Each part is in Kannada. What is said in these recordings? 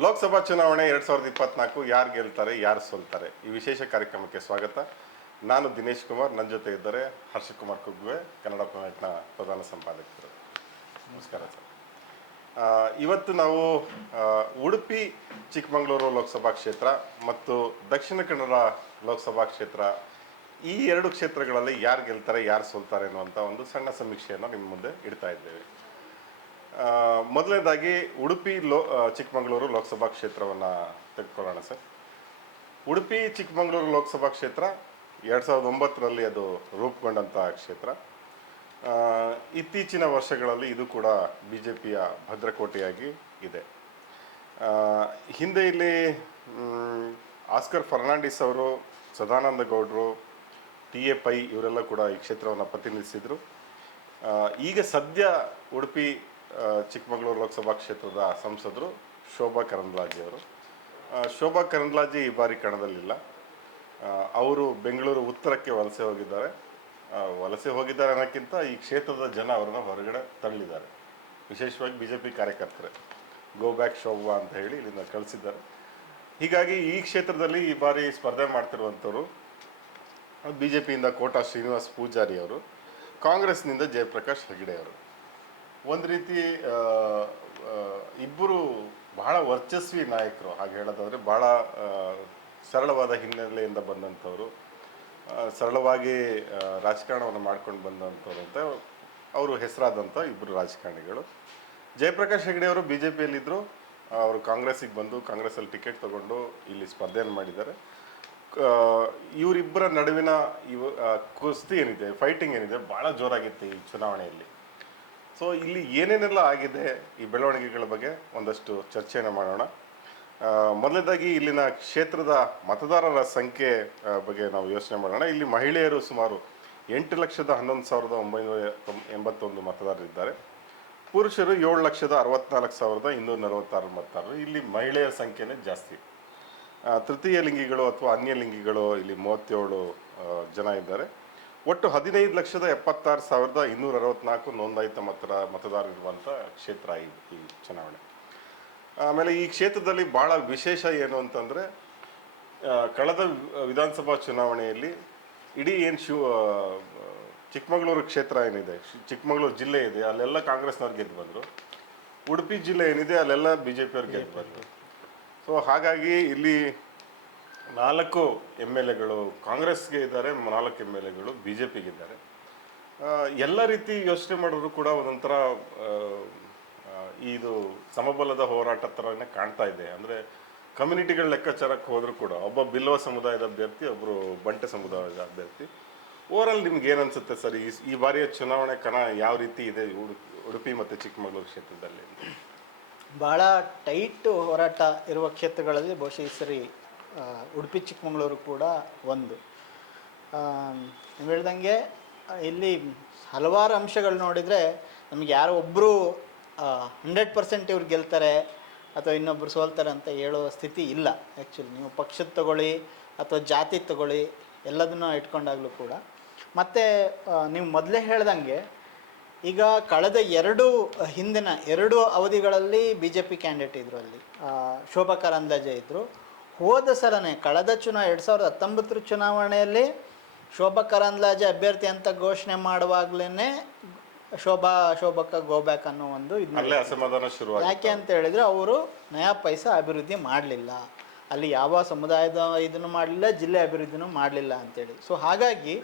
ಲೋಕಸಭಾ ಚುನಾವಣೆ 2024 ಯಾರು ಗೆಲ್ತಾರೆ ಯಾರು ಸೋಲ್ತಾರೆ ಈ ವಿಶೇಷ ಕಾರ್ಯಕ್ರಮಕ್ಕೆ ಸ್ವಾಗತ. ನಾನು ದಿನೇಶ್ ಕುಮಾರ್, ನನ್ನ ಜೊತೆ ಇದ್ದಾರೆ ಹರ್ಷಕುಮಾರ್ ಕುಗ್ವೆ, ಕನ್ನಡ ಪ್ಲಾನೆಟ್ನ ಪ್ರಧಾನ ಸಂಪಾದಕರು. ನಮಸ್ಕಾರ ಸರ್. ಇವತ್ತು ನಾವು ಉಡುಪಿ ಚಿಕ್ಕಮಗಳೂರು ಲೋಕಸಭಾ ಕ್ಷೇತ್ರ ಮತ್ತು ದಕ್ಷಿಣ ಕನ್ನಡ ಲೋಕಸಭಾ ಕ್ಷೇತ್ರ ಈ ಎರಡು ಕ್ಷೇತ್ರಗಳಲ್ಲಿ ಯಾರು ಗೆಲ್ತಾರೆ ಯಾರು ಸೋಲ್ತಾರೆ ಅನ್ನುವಂಥ ಒಂದು ಸಣ್ಣ ಸಮೀಕ್ಷೆಯನ್ನು ನಿಮ್ಮ ಮುಂದೆ ಇಡ್ತಾ ಇದ್ದೇವೆ. ಮೊದಲನೇದಾಗಿ ಉಡುಪಿ ಚಿಕ್ಕಮಗಳೂರು ಲೋಕಸಭಾ ಕ್ಷೇತ್ರವನ್ನು ತೆಗೆದುಕೊಳ್ಳೋಣ ಸರ್. ಉಡುಪಿ ಚಿಕ್ಕಮಗಳೂರು ಲೋಕಸಭಾ ಕ್ಷೇತ್ರ 2009ರಲ್ಲಿ ಅದು ರೂಪುಗೊಂಡಂಥ ಕ್ಷೇತ್ರ. ಇತ್ತೀಚಿನ ವರ್ಷಗಳಲ್ಲಿ ಇದು ಕೂಡ ಬಿ ಜೆ ಪಿಯ ಭದ್ರಕೋಟೆಯಾಗಿ ಇದೆ. ಹಿಂದೆ ಇಲ್ಲಿ ಆಸ್ಕರ್ ಫರ್ನಾಂಡಿಸ್ ಅವರು, ಸದಾನಂದ ಗೌಡರು, ಟಿ ಎ ಪೈ ಇವರೆಲ್ಲ ಕೂಡ ಈ ಕ್ಷೇತ್ರವನ್ನು ಪ್ರತಿನಿಧಿಸಿದರು. ಈಗ ಸದ್ಯ ಉಡುಪಿ ಚಿಕ್ಕಮಗಳೂರು ಲೋಕಸಭಾ ಕ್ಷೇತ್ರದ ಸಂಸದರು ಶೋಭಾ ಕರಂದ್ಲಾಜೆಯವರು. ಶೋಭಾ ಕರಂದ್ಲಾಜೆ ಈ ಬಾರಿ ಕಣದಲ್ಲಿಲ್ಲ. ಅವರು ಬೆಂಗಳೂರು ಉತ್ತರಕ್ಕೆ ವಲಸೆ ಹೋಗಿದ್ದಾರೆ. ಅನ್ನೋಕ್ಕಿಂತ ಈ ಕ್ಷೇತ್ರದ ಜನ ಅವರನ್ನು ಹೊರಗಡೆ ತಳ್ಳಿದ್ದಾರೆ. ವಿಶೇಷವಾಗಿ ಬಿ ಜೆ ಪಿ ಕಾರ್ಯಕರ್ತರೆ ಗೋ ಬ್ಯಾಕ್ ಶೋಭಾ ಅಂತ ಹೇಳಿ ಇಲ್ಲಿಂದ ಕಳಿಸಿದ್ದಾರೆ. ಹೀಗಾಗಿ ಈ ಕ್ಷೇತ್ರದಲ್ಲಿ ಈ ಬಾರಿ ಸ್ಪರ್ಧೆ ಮಾಡ್ತಿರುವಂಥವ್ರು ಬಿ ಜೆ ಪಿಯಿಂದ ಕೋಟಾ ಶ್ರೀನಿವಾಸ್ ಪೂಜಾರಿ ಅವರು, ಕಾಂಗ್ರೆಸ್ನಿಂದ ಜಯಪ್ರಕಾಶ್ ಹೆಗಡೆ ಅವರು. ಒಂದು ರೀತಿ ಇಬ್ಬರು ಬಹಳ ವರ್ಚಸ್ವಿ ನಾಯಕರು. ಹಾಗೆ ಹೇಳೋದಾದರೆ ಭಾಳ ಸರಳವಾದ ಹಿನ್ನೆಲೆಯಿಂದ ಬಂದಂಥವ್ರು, ಸರಳವಾಗಿ ರಾಜಕಾರಣವನ್ನು ಮಾಡ್ಕೊಂಡು ಬಂದಂಥವ್ರು ಅಂತ ಅವರು ಹೆಸರಾದಂಥ ಇಬ್ಬರು ರಾಜಕಾರಣಿಗಳು. ಜಯಪ್ರಕಾಶ್ ಹೆಗಡೆ ಅವರು ಬಿ ಜೆ ಪಿಯಲ್ಲಿದ್ದರು. ಅವರು ಕಾಂಗ್ರೆಸ್ಸಿಗೆ ಬಂದು ಕಾಂಗ್ರೆಸ್ಸಲ್ಲಿ ಟಿಕೆಟ್ ತೊಗೊಂಡು ಇಲ್ಲಿ ಸ್ಪರ್ಧೆಯನ್ನು ಮಾಡಿದ್ದಾರೆ. ಇವರಿಬ್ಬರ ನಡುವಿನ ಕುಸ್ತಿ ಏನಿದೆ, ಫೈಟಿಂಗ್ ಏನಿದೆ, ಭಾಳ ಜೋರಾಗಿತ್ತು ಈ ಚುನಾವಣೆಯಲ್ಲಿ. ಸೊ ಇಲ್ಲಿ ಏನೇನೆಲ್ಲ ಆಗಿದೆ ಈ ಬೆಳವಣಿಗೆಗಳ ಬಗ್ಗೆ ಒಂದಷ್ಟು ಚರ್ಚೆಯನ್ನು ಮಾಡೋಣ. ಮೊದಲನೇದಾಗಿ ಇಲ್ಲಿನ ಕ್ಷೇತ್ರದ ಮತದಾರರ ಸಂಖ್ಯೆ ಬಗ್ಗೆ ನಾವು ಯೋಚನೆ ಮಾಡೋಣ. ಇಲ್ಲಿ ಮಹಿಳೆಯರು ಸುಮಾರು 8,11,981 ಮತದಾರರಿದ್ದಾರೆ. ಪುರುಷರು 7,64,246 ಮತದಾರರು. ಇಲ್ಲಿ ಮಹಿಳೆಯರ ಸಂಖ್ಯೆನೇ ಜಾಸ್ತಿ. ತೃತೀಯ ಲಿಂಗಿಗಳು ಅಥವಾ ಅನ್ಯ ಲಿಂಗಿಗಳು ಇಲ್ಲಿ 37 ಜನ ಇದ್ದಾರೆ. ಒಟ್ಟು 15,76,264 ನೋಂದಾಯಿತ ಮತದಾರರಿರುವಂಥ ಕ್ಷೇತ್ರ ಈ ಚುನಾವಣೆ. ಆಮೇಲೆ ಈ ಕ್ಷೇತ್ರದಲ್ಲಿ ಭಾಳ ವಿಶೇಷ ಏನು ಅಂತಂದರೆ, ಕಳೆದ ವಿಧಾನಸಭಾ ಚುನಾವಣೆಯಲ್ಲಿ ಇಡೀ ಏನು ಚಿಕ್ಕಮಗಳೂರು ಕ್ಷೇತ್ರ ಏನಿದೆ, ಚಿಕ್ಕಮಗಳೂರು ಜಿಲ್ಲೆ ಇದೆ, ಅಲ್ಲೆಲ್ಲ ಕಾಂಗ್ರೆಸ್ನವ್ರು ಗೆದ್ದು ಬಂದರು. ಉಡುಪಿ ಜಿಲ್ಲೆ ಏನಿದೆ ಅಲ್ಲೆಲ್ಲ ಬಿ ಜೆ ಪಿಯವ್ರು ಗೆದ್ದು ಬಂದರು. ಸೊ ಹಾಗಾಗಿ ಇಲ್ಲಿ 4 ಎಮ್ ಎಲ್ ಎಗಳು ಕಾಂಗ್ರೆಸ್ಗೆ ಇದ್ದಾರೆ, 4 ಎಮ್ ಎಲ್ ಎಗಳು ಬಿ ಜೆ ಪಿಗಿದ್ದಾರೆ. ಎಲ್ಲ ರೀತಿ ಯೋಚನೆ ಮಾಡಿದ್ರು ಕೂಡ ಒಂದೊಂಥರ ಇದು ಸಮಬಲದ ಹೋರಾಟ ಥರನೇ ಕಾಣ್ತಾ ಇದೆ. ಅಂದರೆ ಕಮ್ಯುನಿಟಿಗಳ ಲೆಕ್ಕಾಚಾರಕ್ಕೆ ಹೋದರೂ ಕೂಡ ಒಬ್ಬ ಬಿಲ್ವ ಸಮುದಾಯದ ಅಭ್ಯರ್ಥಿ, ಒಬ್ಬರು ಬಂಟೆ ಸಮುದಾಯದ ಅಭ್ಯರ್ಥಿ. ಓವರಾಲ್ ನಿಮ್ಗೆ ಏನು ಅನಿಸುತ್ತೆ ಸರ್, ಈ ಬಾರಿಯ ಚುನಾವಣೆ ಕಣ ಯಾವ ರೀತಿ ಇದೆ ಉಡುಪಿ ಮತ್ತು ಚಿಕ್ಕಮಗಳೂರು ಕ್ಷೇತ್ರದಲ್ಲಿ? ಭಾಳ ಟೈಟ್ ಹೋರಾಟ ಇರುವ ಕ್ಷೇತ್ರಗಳಲ್ಲಿ ಬಹುಶಃ ಈ ಸರಿ ಉಡುಪಿ ಚಿಕ್ಕಮಗಳೂರು ಕೂಡ ಒಂದು. ನೀವು ಹೇಳ್ದಂಗೆ ಇಲ್ಲಿ ಹಲವಾರು ಅಂಶಗಳು ನೋಡಿದರೆ ನಮಗೆ ಯಾರೋ ಒಬ್ಬರು 100% ಇವ್ರು ಗೆಲ್ತಾರೆ ಅಥವಾ ಇನ್ನೊಬ್ಬರು ಸೋಲ್ತಾರೆ ಅಂತ ಹೇಳೋ ಸ್ಥಿತಿ ಇಲ್ಲ. ಆ್ಯಕ್ಚುಲಿ ನೀವು ಪಕ್ಷದ ತಗೊಳ್ಳಿ ಅಥವಾ ಜಾತಿ ತಗೊಳ್ಳಿ, ಎಲ್ಲದನ್ನು ಇಟ್ಕೊಂಡಾಗಲೂ ಕೂಡ. ಮತ್ತು ನೀವು ಮೊದಲೇ ಹೇಳ್ದಂಗೆ ಈಗ ಕಳೆದ ಹಿಂದಿನ 2 ಅವಧಿಗಳಲ್ಲಿ ಬಿ ಜೆ ಪಿ ಕ್ಯಾಂಡಿಡೇಟ್ ಇದ್ದರು. ಅಲ್ಲಿ ಶೋಭಾ ಕರಂದ್ಲಾಜೆ ಇದ್ದರು. ಹೋದ ಸಲನೇ ಕಳೆದ 2019 ಚುನಾವಣೆಯಲ್ಲಿ ಶೋಭಾ ಕರಂದ್ಲಾಜೆ ಅಭ್ಯರ್ಥಿ ಅಂತ ಘೋಷಣೆ ಮಾಡುವಾಗಲೇ ಶೋಭಕ್ಕ ಗೋಬ್ಯಾಕ್ ಅನ್ನೋ ಒಂದು ಅಸಮಾಧಾನ ಶುರು. ಯಾಕೆ ಅಂತ ಹೇಳಿದರೆ ಅವರು ನಯಾ ಪೈಸಾ ಅಭಿವೃದ್ಧಿ ಮಾಡಲಿಲ್ಲ, ಅಲ್ಲಿ ಯಾವ ಸಮುದಾಯದ ಇದನ್ನು ಮಾಡಲಿಲ್ಲ, ಜಿಲ್ಲೆ ಅಭಿವೃದ್ಧಿನೂ ಮಾಡಲಿಲ್ಲ ಅಂತೇಳಿ. ಸೊ ಹಾಗಾಗಿ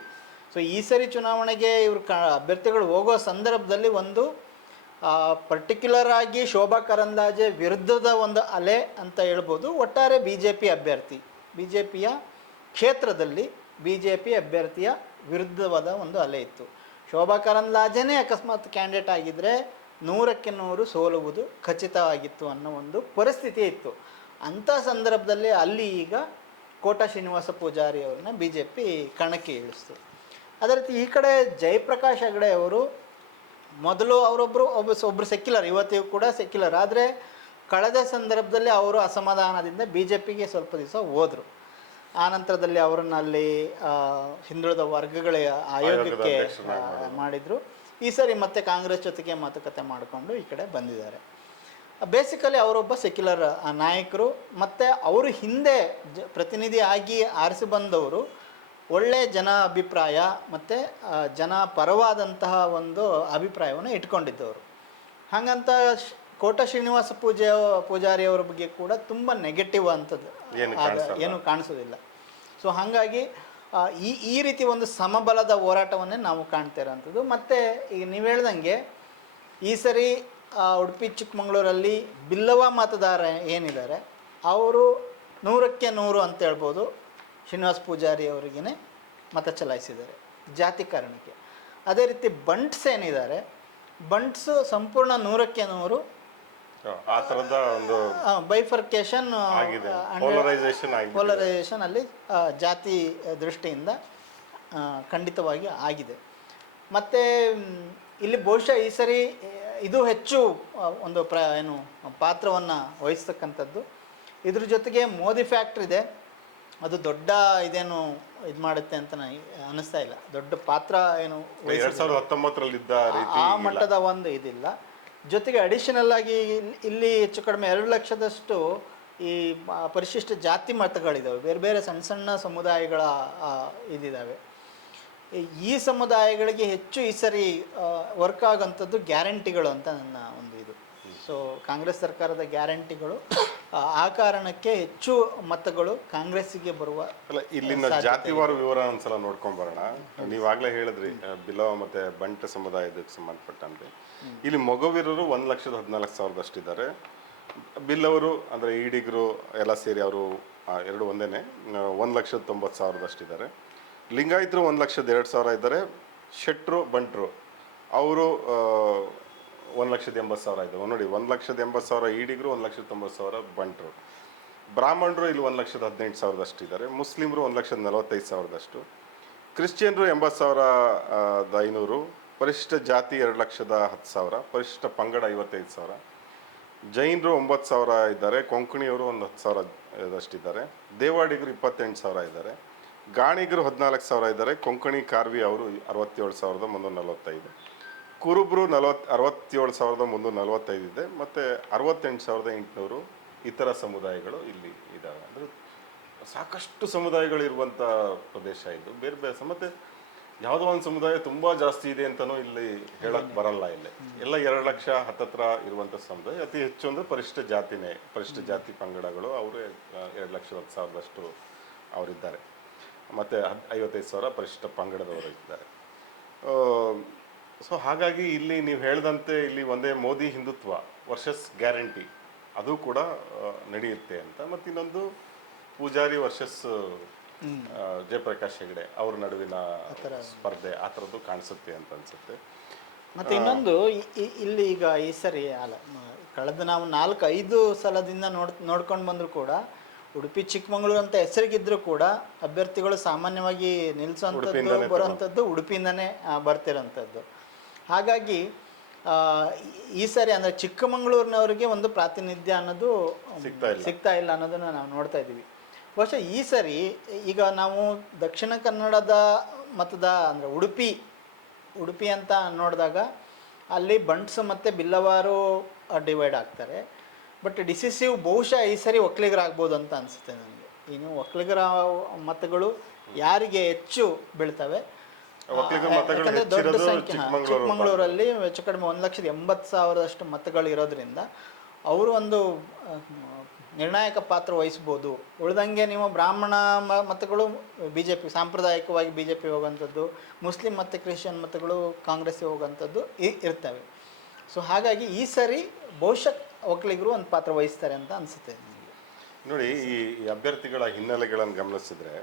ಈ ಸರಿ ಚುನಾವಣೆಗೆ ಇವರು ಅಭ್ಯರ್ಥಿಗಳು ಹೋಗೋ ಸಂದರ್ಭದಲ್ಲಿ ಒಂದು ಪರ್ಟಿಕ್ಯುಲರ್ ಆಗಿ ಶೋಭಾ ಕರಂದ್ಲಾಜೆ ವಿರುದ್ಧದ ಒಂದು ಅಲೆ ಅಂತ ಹೇಳ್ಬೋದು. ಒಟ್ಟಾರೆ ಬಿ ಜೆ ಪಿ ಅಭ್ಯರ್ಥಿ, ಬಿ ಜೆ ಪಿಯ ಕ್ಷೇತ್ರದಲ್ಲಿ ಬಿ ಜೆ ಪಿ ಅಭ್ಯರ್ಥಿಯ ವಿರುದ್ಧವಾದ ಒಂದು ಅಲೆ ಇತ್ತು. ಶೋಭಾ ಕರಂದ್ಲಾಜೆನೇ ಅಕಸ್ಮಾತ್ ಕ್ಯಾಂಡಿಡೇಟ್ ಆಗಿದ್ದರೆ 100ಕ್ಕೆ 100 ಸೋಲುವುದು ಖಚಿತವಾಗಿತ್ತು ಅನ್ನೋ ಒಂದು ಪರಿಸ್ಥಿತಿ ಇತ್ತು. ಅಂಥ ಸಂದರ್ಭದಲ್ಲಿ ಅಲ್ಲಿ ಈಗ ಕೋಟಾ ಶ್ರೀನಿವಾಸ ಪೂಜಾರಿ ಅವ್ರನ್ನ ಬಿ ಜೆ ಪಿ ಕಣಕ್ಕೆ ಇಳಿಸ್ತು. ಅದೇ ರೀತಿ ಈ ಕಡೆ ಜಯಪ್ರಕಾಶ್ ಹೆಗಡೆ ಅವರು ಮೊದಲು ಒಬ್ಬರು ಸೆಕ್ಯುಲರ್, ಇವತ್ತಿಗೂ ಕೂಡ ಸೆಕ್ಯುಲರ್. ಆದರೆ ಕಳೆದ ಸಂದರ್ಭದಲ್ಲಿ ಅವರು ಅಸಮಾಧಾನದಿಂದ ಬಿ ಜೆ ಪಿಗೆ ಸ್ವಲ್ಪ ದಿವಸ ಹೋದರು. ಆನಂತರದಲ್ಲಿ ಅವರನ್ನು ಅಲ್ಲಿ ಹಿಂದುಳಿದ ವರ್ಗಗಳ ಆಯೋಗಕ್ಕೆ ಮಾಡಿದರು. ಈ ಸರಿ ಮತ್ತೆ ಕಾಂಗ್ರೆಸ್ ಜೊತೆಗೆ ಮಾತುಕತೆ ಮಾಡಿಕೊಂಡು ಈ ಕಡೆ ಬಂದಿದ್ದಾರೆ. ಬೇಸಿಕಲಿ ಅವರೊಬ್ಬ ಸೆಕ್ಯುಲರ್ ನಾಯಕರು, ಮತ್ತು ಅವರು ಹಿಂದೆ ಪ್ರತಿನಿಧಿ ಆಗಿ ಆರಿಸಿ ಬಂದವರು ಒಳ್ಳೆಯ ಜನ ಅಭಿಪ್ರಾಯ ಮತ್ತು ಜನ ಪರವಾದಂತಹ ಒಂದು ಅಭಿಪ್ರಾಯವನ್ನು ಇಟ್ಕೊಂಡಿದ್ದವರು. ಹಾಗಂತ ಕೋಟ ಶ್ರೀನಿವಾಸ ಪೂಜಾರಿ ಅವರ ಬಗ್ಗೆ ಕೂಡ ತುಂಬ ನೆಗೆಟಿವ್ ಅಂಥದ್ದು ಏನು ಕಾಣಿಸೋದಿಲ್ಲ. ಸೊ ಹಾಗಾಗಿ ಈ ರೀತಿ ಒಂದು ಸಮಬಲದ ಹೋರಾಟವನ್ನೇ ನಾವು ಕಾಣ್ತಾ ಇರೋವಂಥದ್ದು. ಮತ್ತು ಈಗ ನೀವು ಹೇಳ್ದಂಗೆ ಈ ಸರಿ ಉಡುಪಿ ಚಿಕ್ಕಮಗಳೂರಲ್ಲಿ ಬಿಲ್ಲವ ಮತದಾರ ಏನಿದ್ದಾರೆ ಅವರು 100ಕ್ಕೆ 100 ಅಂತ ಹೇಳ್ಬೋದು ಶ್ರೀನಿವಾಸ ಪೂಜಾರಿ ಅವರಿಗೇ ಮತ ಚಲಾಯಿಸಿದ್ದಾರೆ ಜಾತಿ ಕಾರಣಕ್ಕೆ. ಅದೇ ರೀತಿ ಬಂಟ್ಸ್ ಏನಿದ್ದಾರೆ, ಬಂಟ್ಸು ಸಂಪೂರ್ಣ 100ಕ್ಕೆ 100 ಆ ಥರದ ಒಂದು ಬೈಫರ್ಕೇಶನ್ ಪೋಲರೈಸೇಷನ್ ಅಲ್ಲಿ ಜಾತಿ ದೃಷ್ಟಿಯಿಂದ ಖಂಡಿತವಾಗಿ ಆಗಿದೆ. ಮತ್ತು ಇಲ್ಲಿ ಬಹುಶಃ ಈ ಸರಿ ಇದು ಹೆಚ್ಚು ಒಂದು ಏನು ಪಾತ್ರವನ್ನು ವಹಿಸ್ತಕ್ಕಂಥದ್ದು. ಇದ್ರ ಜೊತೆಗೆ ಮೋದಿ ಫ್ಯಾಕ್ಟ್ರಿ ಇದೆ, ಅದು ದೊಡ್ಡ ಇದೇನು ಇದು ಮಾಡುತ್ತೆ ಅಂತ ಅನ್ನಿಸ್ತಾ ಇಲ್ಲ. ದೊಡ್ಡ ಪಾತ್ರ ಏನು 2019 ಆ ಮಟ್ಟದ ಒಂದು ಇದಿಲ್ಲ. ಜೊತೆಗೆ ಅಡಿಷನಲ್ ಆಗಿ ಇಲ್ಲಿ ಹೆಚ್ಚು ಕಡಿಮೆ 2 ಲಕ್ಷದಷ್ಟು ಈ ಪರಿಶಿಷ್ಟ ಜಾತಿ ಮತಗಳಿದ್ದಾವೆ, ಬೇರೆ ಬೇರೆ ಸಣ್ಣ ಸಣ್ಣ ಸಮುದಾಯಗಳ ಇದಿದ್ದಾವೆ. ಈ ಸಮುದಾಯಗಳಿಗೆ ಹೆಚ್ಚು ಈ ಸರಿ ವರ್ಕ್ ಆಗೋಂಥದ್ದು ಗ್ಯಾರಂಟಿಗಳು ಅಂತ ನನ್ನ ಒಂದು ಇದು. ಸೊ ಕಾಂಗ್ರೆಸ್ ಸರ್ಕಾರದ ಗ್ಯಾರಂಟಿಗಳು ಆ ಕಾರಣಕ್ಕೆ ಹೆಚ್ಚು ಮತಗಳು ಕಾಂಗ್ರೆಸ್ಸಿಗೆ ಬರುವ. ಅಲ್ಲ, ಇಲ್ಲಿನ ಜಾತಿವಾರು ವಿವರ ಒಂದ್ಸಲ ನೋಡ್ಕೊಂಡ್ ಬರೋಣ. ನೀವಾಗಲೇ ಹೇಳಿದ್ರಿ ಬಿಲ್ಲವ ಮತ್ತೆ ಬಂಟ ಸಮುದಾಯದಕ್ಕೆ ಸಂಬಂಧಪಟ್ಟಂತೆ ಇಲ್ಲಿ ಮೊಗವೀರರು 1,14,000 ಬಿಲ್ಲವರು ಅಂದರೆ ಈಡಿಗರು ಎಲ್ಲ ಸೇರಿ ಅವರು ಎರಡು ಒಂದೇನೆ 1,90,000 ಲಿಂಗಾಯತರು 1,02,000 ಇದ್ದಾರೆ. ಶೆಟ್ರು ಬಂಟರು ಅವರು 1,80,000 ಇದ್ದಾರೆ. ನೋಡಿ, 1,80,000 ಈಡಿಗರು, 1,90,000 ಬಂಟರು. ಬ್ರಾಹ್ಮಣರು ಇಲ್ಲಿ 1,18,000 ಇದ್ದಾರೆ. ಮುಸ್ಲಿಮರು 1,45,000. ಕ್ರಿಶ್ಚಿಯನ್ರು 80,500. ಪರಿಶಿಷ್ಟ ಜಾತಿ 2,10,000. ಪರಿಶಿಷ್ಟ ಪಂಗಡ 55,000. ಜೈನರು 9,000 ಇದ್ದಾರೆ. ಕೊಂಕಣಿಯವರು 10,000 ಇದ್ದಾರೆ. ದೇವಾಡಿಗರು 28,000 ಇದ್ದಾರೆ. ಗಾಣಿಗರು 14,000 ಇದ್ದಾರೆ. ಕೊಂಕಣಿ ಕಾರ್ವಿ ಅವರು 67,345. ಕುರುಬರು 67,345 ಇದೆ. ಮತ್ತು 68,800 ಇತರ ಸಮುದಾಯಗಳು ಇಲ್ಲಿ ಇದ್ದಾವೆ. ಅಂದರೆ ಸಾಕಷ್ಟು ಸಮುದಾಯಗಳಿರುವಂಥ ಪ್ರದೇಶ ಇದು. ಬೇರೆ ಬೇರೆ ಮತ್ತು ಯಾವುದೋ ಒಂದು ಸಮುದಾಯ ತುಂಬ ಜಾಸ್ತಿ ಇದೆ ಅಂತಲೂ ಇಲ್ಲಿ ಹೇಳಕ್ಕೆ ಬರಲ್ಲ. ಇಲ್ಲಿ ಎಲ್ಲ 2 ಲಕ್ಷ ಹತ್ತತ್ರ ಇರುವಂಥ ಸಮುದಾಯ. ಅತಿ ಹೆಚ್ಚು ಅಂದರೆ ಪರಿಶಿಷ್ಟ ಜಾತಿನೇ, ಪರಿಶಿಷ್ಟ ಜಾತಿ ಪಂಗಡಗಳು ಅವರೇ 2,10,000 ಅವರಿದ್ದಾರೆ. ಮತ್ತು 55,000 ಪರಿಶಿಷ್ಟ ಪಂಗಡದವರು ಇದ್ದಾರೆ. ಸೊ ಹಾಗಾಗಿ ಇಲ್ಲಿ ನೀವು ಹೇಳ್ದಂತೆ ಇಲ್ಲಿ ಒಂದೇ ಮೋದಿ ಹಿಂದುತ್ವ ವರ್ಸಸ್ ಗ್ಯಾರಂಟಿ ಅದು ಕೂಡ ನಡೆಯುತ್ತೆ ಅಂತ. ಮತ್ತು ಇನ್ನೊಂದು ಪೂಜಾರಿ ವರ್ಸಸ್ ಜಯಪ್ರಕಾಶ್ ಹೆಗಡೆ ಅವ್ರ ನಡುವಿನ ಸ್ಪರ್ಧೆ ಆ ಥರದ್ದು ಕಾಣಿಸುತ್ತೆ ಅಂತ ಅನ್ಸುತ್ತೆ. ಮತ್ತು ಇನ್ನೊಂದು ಇಲ್ಲಿ ಈಗ ಈ ಸರಿ ಅಲ್ಲ, ಕಳೆದ ನಾವು 4-5 ಸಲದಿಂದ ನೋಡ್ಕೊಂಡು ಬಂದರೂ ಕೂಡ ಉಡುಪಿ ಚಿಕ್ಕಮಗಳೂರು ಅಂತ ಹೆಸರಿಗಿದ್ರು ಕೂಡ ಅಭ್ಯರ್ಥಿಗಳು ಸಾಮಾನ್ಯವಾಗಿ ನಿಲ್ಲಿಸೋಂಥದ್ದು ಬರೋವಂಥದ್ದು ಉಡುಪಿಯಿಂದನೇ ಬರ್ತಿರೋಂಥದ್ದು. ಹಾಗಾಗಿ ಈ ಸರಿ ಅಂದರೆ ಚಿಕ್ಕಮಗಳೂರಿನವರಿಗೆ ಒಂದು ಪ್ರಾತಿನಿಧ್ಯ ಅನ್ನೋದು ಸಿಗ್ತಾ ಇಲ್ಲ ಅನ್ನೋದನ್ನು ನಾವು ನೋಡ್ತಾ ಇದ್ದೀವಿ. ಬಹುಶಃ ಈ ಸರಿ ಈಗ ನಾವು ದಕ್ಷಿಣ ಕನ್ನಡದ ಅಂದರೆ ಉಡುಪಿ ಅಂತ ನೋಡಿದಾಗ ಅಲ್ಲಿ ಬಂಟ್ಸ್ ಮತ್ತು ಬಿಲ್ಲವಾರು ಡಿವೈಡ್ ಆಗ್ತಾರೆ. ಬಟ್ ಡಿಸಿಸಿವ್ ಬಹುಶಃ ಈ ಸರಿ ಒಕ್ಕಲಿಗರಾಗ್ಬೋದು ಅಂತ ಅನಿಸುತ್ತೆ ನನಗೆ. ಇನ್ನು ಒಕ್ಕಲಿಗರ ಮತಗಳು ಯಾರಿಗೆ ಹೆಚ್ಚು ಬೀಳ್ತವೆ, ಯಾಕಂದರೆ ದೊಡ್ಡ ಸಂಖ್ಯೆ ಚಿಕ್ಕಮಗಳೂರಲ್ಲಿ ಹೆಚ್ಚು ಕಡಿಮೆ 1,80,000 ಮತಗಳು ಇರೋದ್ರಿಂದ ಅವರು ಒಂದು ನಿರ್ಣಾಯಕ ಪಾತ್ರ ವಹಿಸ್ಬೋದು. ಉಳಿದಂಗೆ ನೀವು ಬ್ರಾಹ್ಮಣ ಮತಗಳು BJP ಸಾಂಪ್ರದಾಯಿಕವಾಗಿ BJP ಹೋಗುವಂಥದ್ದು, ಮುಸ್ಲಿಂ ಮತ್ತು ಕ್ರಿಶ್ಚಿಯನ್ ಮತಗಳು ಕಾಂಗ್ರೆಸ್ಸಿಗೆ ಹೋಗುವಂಥದ್ದು ಇರ್ತವೆ. ಸೊ ಹಾಗಾಗಿ ಈ ಸರಿ ಬಹುಶಃ ಒಕ್ಕಲಿಗರು ಒಂದು ಪಾತ್ರ ವಹಿಸ್ತಾರೆ ಅಂತ ಅನಿಸುತ್ತೆ ನನಗೆ. ನೋಡಿ, ಈ ಅಭ್ಯರ್ಥಿಗಳ ಹಿನ್ನೆಲೆಗಳನ್ನು ಗಮನಿಸಿದ್ರೆ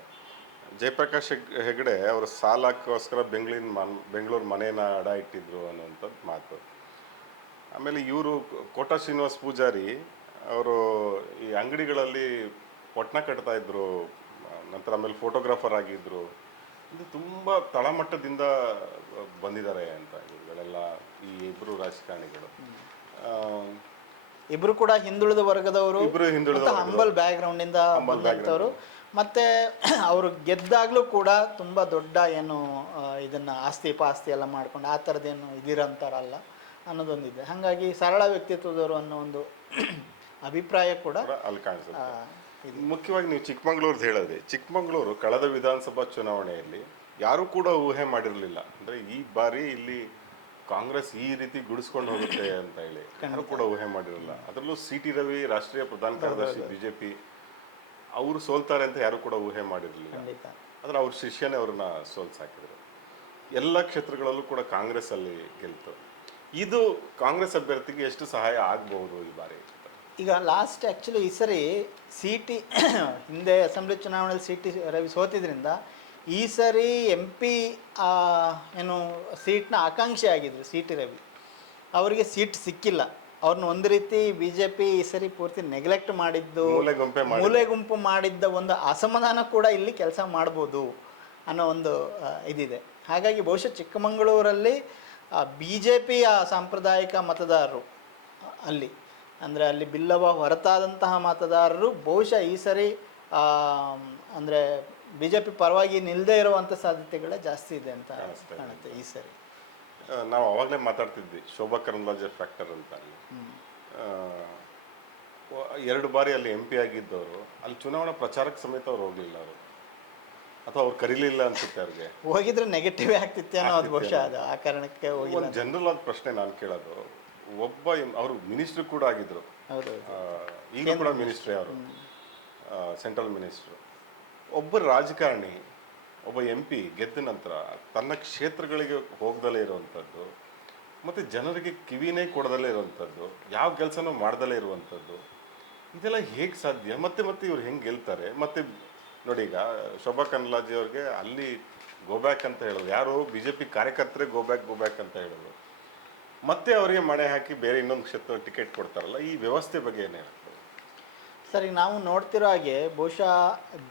ಜಯಪ್ರಕಾಶ್ ಹೆಗಡೆ ಅವರು ಸಾಲಕ್ಕೋಸ್ಕರ ಬೆಂಗಳೂರು ಮನೇನ ಅಡ ಇಟ್ಟಿದ್ರು ಅನ್ನುವಂಥದ್ದು ಮಾತು. ಆಮೇಲೆ ಇವರು ಕೋಟ ಶ್ರೀನಿವಾಸ ಪೂಜಾರಿ ಅವರು ಈ ಅಂಗಡಿಗಳಲ್ಲಿ ಪೊಟ್ಣ ಕಟ್ತಾ ಇದ್ರು, ನಂತರ ಆಮೇಲೆ ಫೋಟೋಗ್ರಾಫರ್ ಆಗಿದ್ರು. ಇದು ತುಂಬ ತಳಮಟ್ಟದಿಂದ ಬಂದಿದ್ದಾರೆ ಅಂತ ಇವುಗಳೆಲ್ಲ ಈ ಇಬ್ಬರು ರಾಜಕಾರಣಿಗಳು. ಇಬ್ರು ಕೂಡ ಹಿಂದುಳಿದ ವರ್ಗದವರು, ಹಂಬಲ್ ಬ್ಯಾಕ್ ಗ್ರೌಂಡಿಂದ ಬಂದಂಥವ್ರು. ಮತ್ತು ಅವರು ಗೆದ್ದಾಗಲೂ ಕೂಡ ತುಂಬ ದೊಡ್ಡ ಏನು ಇದನ್ನು ಆಸ್ತಿ ಪಾಸ್ತಿ ಎಲ್ಲ ಮಾಡ್ಕೊಂಡು ಆ ಥರದ್ದೇನು ಇದಿರೋಂಥವ್ರಲ್ಲ. ಅನ್ನೋದೊಂದಿದೆ. ಹಾಗಾಗಿ ಸರಳ ವ್ಯಕ್ತಿತ್ವದವರು ಅನ್ನೋ ಒಂದು ಅಭಿಪ್ರಾಯ ಕೂಡ ಕೂಡ ಅಲ್ಲಿ ಕಾಣಿಸುತ್ತೆ. ಇದೆ. ಮುಖ್ಯವಾಗಿ ನೀವು ಚಿಕ್ಕಮಂಗ್ಳೂರ್ದು ಹೇಳಿದ್ರಿ. ಚಿಕ್ಕಮಂಗ್ಳೂರು ಕಳೆದ ವಿಧಾನಸಭಾ ಚುನಾವಣೆಯಲ್ಲಿ ಯಾರೂ ಕೂಡ ಊಹೆ ಮಾಡಿರಲಿಲ್ಲ, ಅಂದರೆ ಈ ಬಾರಿ ಇಲ್ಲಿ ಕಾಂಗ್ರೆಸ್ ಈ ರೀತಿ ಗುಡಿಸ್ಕೊಂಡು ಹೋಗುತ್ತೆ ಅಂತ ಹೇಳಿ ಯಾರು ಕೂಡ ಊಹೆ ಮಾಡಿರಲಿಲ್ಲ. ಅದರಲ್ಲೂ ಸಿ ಟಿ ರವಿ ರಾಷ್ಟ್ರೀಯ ಪ್ರಧಾನ ಕಾರ್ಯದರ್ಶಿ ಬಿಜೆಪಿ, ಅವರು ಸೋಲ್ತಾರೆ ಅಂತ ಯಾರು ಕೂಡ ಊಹೆ ಮಾಡಿರಲಿಲ್ಲ. ಖಂಡಿತ. ಆದರೆ ಅವ್ರ ಶಿಷ್ಯನೇ ಅವ್ರನ್ನ ಸೋಲ್ಸಾಕಿದ್ರು. ಎಲ್ಲ ಕ್ಷೇತ್ರಗಳಲ್ಲೂ ಕೂಡ ಕಾಂಗ್ರೆಸ್ ಅಲ್ಲಿ ಗೆಲ್ತು. ಇದು ಕಾಂಗ್ರೆಸ್ ಅಭ್ಯರ್ಥಿಗೆ ಎಷ್ಟು ಸಹಾಯ ಆಗಬಹುದು ಈ ಬಾರಿ? ಈಗ ಲಾಸ್ಟ್ ಆ್ಯಕ್ಚುಲಿ ಈ ಸರಿ ಸಿ ಟಿ ಹಿಂದೆ ಅಸೆಂಬ್ಲಿ ಚುನಾವಣೆಯಲ್ಲಿ ಸಿ ಟಿ ರವಿ ಸೋತಿದ್ರಿಂದ ಈ ಸರಿ MP ಏನು ಸೀಟ್ನ ಆಕಾಂಕ್ಷಿ ಆಗಿದ್ರು ಸಿ ಟಿ ರವಿ. ಅವರಿಗೆ ಸೀಟ್ ಸಿಕ್ಕಿಲ್ಲ. ಅವ್ರನ್ನ ಒಂದು ರೀತಿ BJP ಈ ಸರಿ ಪೂರ್ತಿ ನೆಗ್ಲೆಕ್ಟ್ ಮಾಡಿದ್ದು, ಮೂಲೆ ಗುಂಪು ಮಾಡಿದ್ದ ಒಂದು ಅಸಮಾಧಾನ ಕೂಡ ಇಲ್ಲಿ ಕೆಲಸ ಮಾಡ್ಬೋದು ಅನ್ನೋ ಒಂದು ಇದಿದೆ. ಹಾಗಾಗಿ ಬಹುಶಃ ಚಿಕ್ಕಮಗಳೂರಲ್ಲಿ BJP ಸಾಂಪ್ರದಾಯಿಕ ಮತದಾರರು ಅಲ್ಲಿ, ಅಂದರೆ ಅಲ್ಲಿ ಬಿಲ್ಲವ ಹೊರತಾದಂತಹ ಮತದಾರರು ಬಹುಶಃ ಈ ಸರಿ ಅಂದರೆ BJP ಪರವಾಗಿ ನಿಲ್ಲದೇ ಇರುವಂಥ ಸಾಧ್ಯತೆಗಳೇ ಜಾಸ್ತಿ ಇದೆ ಅಂತ ಕಾಣುತ್ತೆ ಈ ಸರಿ. ನಾವು ಅವಾಗಲೇ ಮಾತಾಡ್ತಿದ್ವಿ ಶೋಭಾ ಕರಂದ್ಲಾಜೆ ಫ್ಯಾಕ್ಟರ್ ಅಂತ. ಅಲ್ಲಿ 2 ಬಾರಿ ಅಲ್ಲಿ MP ಆಗಿದ್ದವರು ಅಲ್ಲಿ ಚುನಾವಣಾ ಪ್ರಚಾರಕ್ಕೆ ಸಮೇತ ಅವ್ರು ಹೋಗಲಿಲ್ಲ, ಅವರು ಅಥವಾ ಅವ್ರು ಕರೀಲಿಲ್ಲ ಅನ್ಸುತ್ತೆ. ಅವ್ರಿಗೆ ಹೋಗಿದ್ರೆ ನೆಗೆಟಿವ್ ಆಗ್ತಿತ್ತೆ ಅನ್ನೋದು ಬಹುಶಃ ಅದು ಆ ಕಾರಣಕ್ಕೆ ಹೋಗಿಲ್ಲ. ಒಂದು ಜನರಲ್ ಆದ ಪ್ರಶ್ನೆ ನಾನು ಕೇಳೋದು, ಒಬ್ಬ ಅವರು ಮಿನಿಸ್ಟ್ರು ಕೂಡ ಆಗಿದ್ರು, ಈಗ ಕೂಡ ಮಿನಿಸ್ಟ್ರಿ, ಅವರು ಸೆಂಟ್ರಲ್ ಮಿನಿಸ್ಟ್ರು. ಒಬ್ಬ ರಾಜಕಾರಣಿ, ಒಬ್ಬ MP ಗೆದ್ದ ನಂತರ ತನ್ನ ಕ್ಷೇತ್ರಗಳಿಗೆ ಹೋಗದಲ್ಲೇ ಇರುವಂಥದ್ದು, ಮತ್ತು ಜನರಿಗೆ ಕಿವಿನೇ ಕೊಡದಲ್ಲೇ ಇರುವಂಥದ್ದು, ಯಾವ ಕೆಲಸನೂ ಮಾಡ್ದಲೇ ಇರುವಂಥದ್ದು, ಇದೆಲ್ಲ ಹೇಗೆ ಸಾಧ್ಯ? ಮತ್ತೆ ಇವ್ರು ಹೆಂಗೆ ಗೆಲ್ತಾರೆ? ಮತ್ತು ನೋಡಿ, ಈಗ ಶೋಭಾ ಕರಂದ್ಲಾಜೆ ಅವ್ರಿಗೆ ಅಲ್ಲಿ ಗೋಬ್ಯಾಕ್ ಅಂತ ಹೇಳೋದು, ಯಾರು BJP ಕಾರ್ಯಕರ್ತರೇ ಗೋಬ್ಯಾಕ್ ಅಂತ ಹೇಳೋದು, ಮತ್ತೆ ಅವರಿಗೆ ಮಣೆ ಹಾಕಿ ಬೇರೆ ಇನ್ನೊಂದು ಕ್ಷೇತ್ರ ಟಿಕೆಟ್ ಕೊಡ್ತಾರಲ್ಲ, ಈ ವ್ಯವಸ್ಥೆ ಬಗ್ಗೆ ಏನು ಹೇಳ್ತಾರೆ? ಸರಿ, ನಾವು ನೋಡ್ತಿರೋ ಹಾಗೆ ಬಹುಶಃ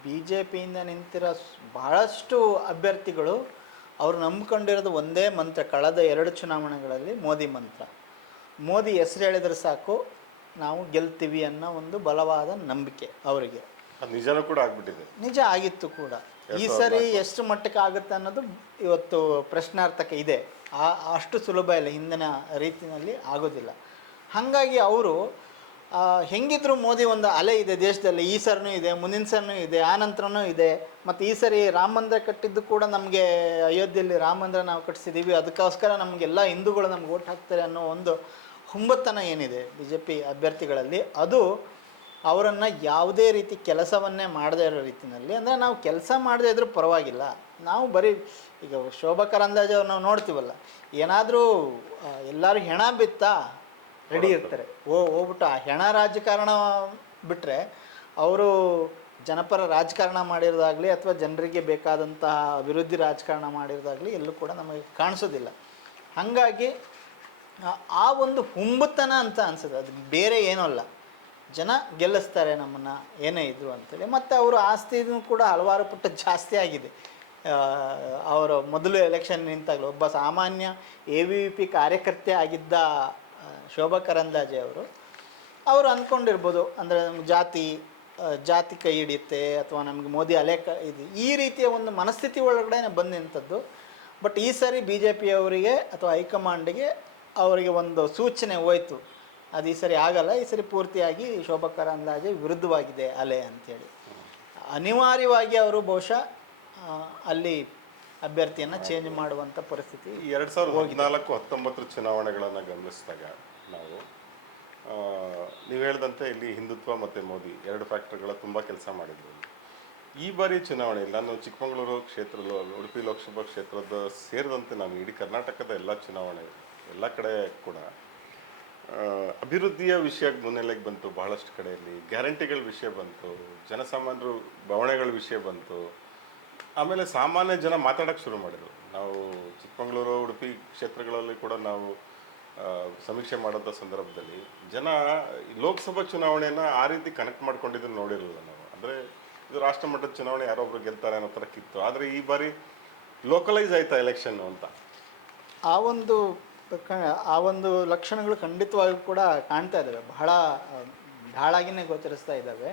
BJPಯಿಂದ ನಿಂತಿರೋ ಬಹಳಷ್ಟು ಅಭ್ಯರ್ಥಿಗಳು ಅವರು ನಂಬ್ಕೊಂಡಿರೋದು ಒಂದೇ ಮಂತ್ರ. ಕಳೆದ 2 ಚುನಾವಣೆಗಳಲ್ಲಿ ಮೋದಿ ಮಂತ್ರ. ಮೋದಿ ಹೆಸರು ಹೇಳಿದ್ರೆ ಸಾಕು ನಾವು ಗೆಲ್ತೀವಿ ಅನ್ನೋ ಒಂದು ಬಲವಾದ ನಂಬಿಕೆ ಅವರಿಗೆ. ಅದು ನಿಜನೂ ಕೂಡ ಆಗ್ಬಿಟ್ಟಿದೆ. ನಿಜ ಆಗಿತ್ತು ಕೂಡ. ಈ ಸರಿ ಎಷ್ಟು ಮಟ್ಟಕ್ಕೆ ಆಗುತ್ತೆ ಅನ್ನೋದು ಇವತ್ತು ಪ್ರಶ್ನಾರ್ಥಕ ಇದೆ. ಅಷ್ಟು ಸುಲಭ ಇಲ್ಲ, ಹಿಂದಿನ ರೀತಿಯಲ್ಲಿ ಆಗೋದಿಲ್ಲ. ಹಾಗಾಗಿ ಅವರು ಹೆಂಗಿದ್ರು ಮೋದಿ ಒಂದು ಅಲೆ ಇದೆ ದೇಶದಲ್ಲಿ, ಈ ಸರಿನೂ ಇದೆ, ಮುಂದಿನ ಸರಿನೂ ಇದೆ, ಆ ನಂತರನೂ ಇದೆ. ಮತ್ತು ಈ ಸರಿ ರಾಮ ಮಂದಿರ ಕಟ್ಟಿದ್ದು ಕೂಡ ನಮಗೆ ಅಯೋಧ್ಯೆಯಲ್ಲಿ ರಾಮ ಮಂದಿರ ನಾವು ಕಟ್ಟಿಸಿದ್ದೀವಿ, ಅದಕ್ಕೋಸ್ಕರ ನಮಗೆಲ್ಲ ಹಿಂದೂಗಳು ನಮ್ಗೆ ಓಟ್ ಹಾಕ್ತಾರೆ ಅನ್ನೋ ಒಂದು ಹುಂಬತನ ಏನಿದೆ BJP ಅಭ್ಯರ್ಥಿಗಳಲ್ಲಿ, ಅದು ಅವರನ್ನು ಯಾವುದೇ ರೀತಿ ಕೆಲಸವನ್ನೇ ಮಾಡದೇ ಇರೋ ರೀತಿಯಲ್ಲಿ, ಅಂದರೆ ನಾವು ಕೆಲಸ ಮಾಡದೇ ಇದ್ರೂ ಪರವಾಗಿಲ್ಲ, ನಾವು ಬರೀ ಈಗ ಶೋಭಾ ಕರಂದ್ಲಾಜೆ ಅವ್ರು ನಾವು ನೋಡ್ತೀವಲ್ಲ, ಏನಾದರೂ ಎಲ್ಲರೂ ಹೆಣ ಬಿತ್ತಾ ರೆಡಿ ಇರ್ತಾರೆ. ಹೋಗ್ಬಿಟ್ಟು ಆ ಹೆಣ ರಾಜಕಾರಣ ಬಿಟ್ಟರೆ ಅವರು ಜನಪರ ರಾಜಕಾರಣ ಮಾಡಿರೋದಾಗಲಿ ಅಥವಾ ಜನರಿಗೆ ಬೇಕಾದಂತಹ ಅಭಿವೃದ್ಧಿ ರಾಜಕಾರಣ ಮಾಡಿರೋದಾಗಲಿ ಎಲ್ಲೂ ಕೂಡ ನಮಗೆ ಕಾಣಿಸೋದಿಲ್ಲ. ಹಾಗಾಗಿ ಆ ಒಂದು ಹುಂಬತನ ಅಂತ ಅನಿಸುತ್ತೆ, ಅದು ಬೇರೆ ಏನೂ ಅಲ್ಲ. ಜನ ಗೆಲ್ಲಿಸ್ತಾರೆ ನಮ್ಮನ್ನು ಏನೇ ಇದ್ರು ಅಂತೇಳಿ. ಮತ್ತು ಅವರು ಆಸ್ತಿನೂ ಕೂಡ ಹಲವಾರು ಪುಟ್ಟ ಜಾಸ್ತಿ ಆಗಿದೆ. ಅವರು ಮೊದಲು ಎಲೆಕ್ಷನ್ ನಿಂತಾಗಲೂ ಒಬ್ಬ ಸಾಮಾನ್ಯ AVP ಕಾರ್ಯಕರ್ತೆ ಆಗಿದ್ದ ಶೋಭಾ ಕರಂದ್ಲಾಜೆ ಅವರು ಅಂದ್ಕೊಂಡಿರ್ಬೋದು, ಅಂದರೆ ನಮ್ಗೆ ಜಾತಿ ಕೈ ಹಿಡಿಯುತ್ತೆ ಅಥವಾ ನಮಗೆ ಮೋದಿ ಅಲೆ ಇದು ಈ ರೀತಿಯ ಒಂದು ಮನಸ್ಥಿತಿ ಒಳಗಡೆ ಬಂದು ನಿಂತದ್ದು. ಬಟ್ ಈ ಸರಿ BJP ಅವರಿಗೆ ಅಥವಾ ಹೈಕಮಾಂಡಿಗೆ ಅವರಿಗೆ ಒಂದು ಸೂಚನೆ ಹೋಯಿತು, ಅದು ಈ ಸರಿ ಆಗಲ್ಲ, ಈ ಸರಿ ಪೂರ್ತಿಯಾಗಿ ಶೋಭಾ ಕರಂದ್ಲಾಜೆ ವಿರುದ್ಧವಾಗಿದೆ ಅಲೆ ಅಂಥೇಳಿ. ಅನಿವಾರ್ಯವಾಗಿ ಅವರು ಬಹುಶಃ ಅಲ್ಲಿ ಅಭ್ಯರ್ಥಿಯನ್ನು ಚೇಂಜ್ ಮಾಡುವಂಥ ಪರಿಸ್ಥಿತಿ. 2014-19 ಚುನಾವಣೆಗಳನ್ನು ಗಮನಿಸಿದಾಗ ನಾವು ನೀವು ಹೇಳಿದಂತೆ ಇಲ್ಲಿ ಹಿಂದುತ್ವ ಮತ್ತು ಮೋದಿ 2 ಫ್ಯಾಕ್ಟರ್ಗಳ ತುಂಬ ಕೆಲಸ ಮಾಡಿದ್ರು. ಈ ಬಾರಿ ಚುನಾವಣೆಯಲ್ಲಿ ನಾನು ಚಿಕ್ಕಮಗಳೂರು ಕ್ಷೇತ್ರದ, ಉಡುಪಿ ಲೋಕಸಭಾ ಕ್ಷೇತ್ರದ ಸೇರಿದಂತೆ ನಾನು ಇಡೀ ಕರ್ನಾಟಕದ ಎಲ್ಲ ಚುನಾವಣೆ ಎಲ್ಲ ಕಡೆ ಕೂಡ ಅಭಿವೃದ್ಧಿಯ ವಿಷಯ ಮುನ್ನೆಲೆಗೆ ಬಂತು. ಬಹಳಷ್ಟು ಕಡೆಯಲ್ಲಿ ಗ್ಯಾರಂಟಿಗಳ ವಿಷಯ ಬಂತು, ಜನಸಾಮಾನ್ಯರು ಬವಣೆಗಳ ವಿಷಯ ಬಂತು. ಆಮೇಲೆ ಸಾಮಾನ್ಯ ಜನ ಮಾತಾಡೋಕ್ಕೆ ಶುರು ಮಾಡಿದರು. ನಾವು ಚಿಕ್ಕಮಗಳೂರು ಉಡುಪಿ ಕ್ಷೇತ್ರಗಳಲ್ಲಿ ಕೂಡ ನಾವು ಸಮೀಕ್ಷೆ ಮಾಡೋದ ಸಂದರ್ಭದಲ್ಲಿ ಜನ ಲೋಕಸಭಾ ಚುನಾವಣೆಯನ್ನು ಆ ರೀತಿ ಕನೆಕ್ಟ್ ಮಾಡ್ಕೊಂಡಿದ್ದನ್ನು ನೋಡಿರಲಿಲ್ಲ ನಾವು. ಅಂದರೆ ಇದು ರಾಷ್ಟ್ರ ಮಟ್ಟದ ಚುನಾವಣೆ, ಯಾರೊಬ್ಬರು ಗೆಲ್ತಾರೆ ಅನ್ನೋ ಥರಕ್ಕಿತ್ತು. ಆದರೆ ಈ ಬಾರಿ ಲೋಕಲೈಸ್ ಆಯ್ತಾ ಎಲೆಕ್ಷನ್ನು ಅಂತ ಆ ಒಂದು ಲಕ್ಷಣಗಳು ಖಂಡಿತವಾಗಿಯೂ ಕೂಡ ಕಾಣ್ತಾ ಇದ್ದಾವೆ, ಬಹಳಾಗಿನೇ ಗೋಚರಿಸ್ತಾ ಇದ್ದಾವೆ.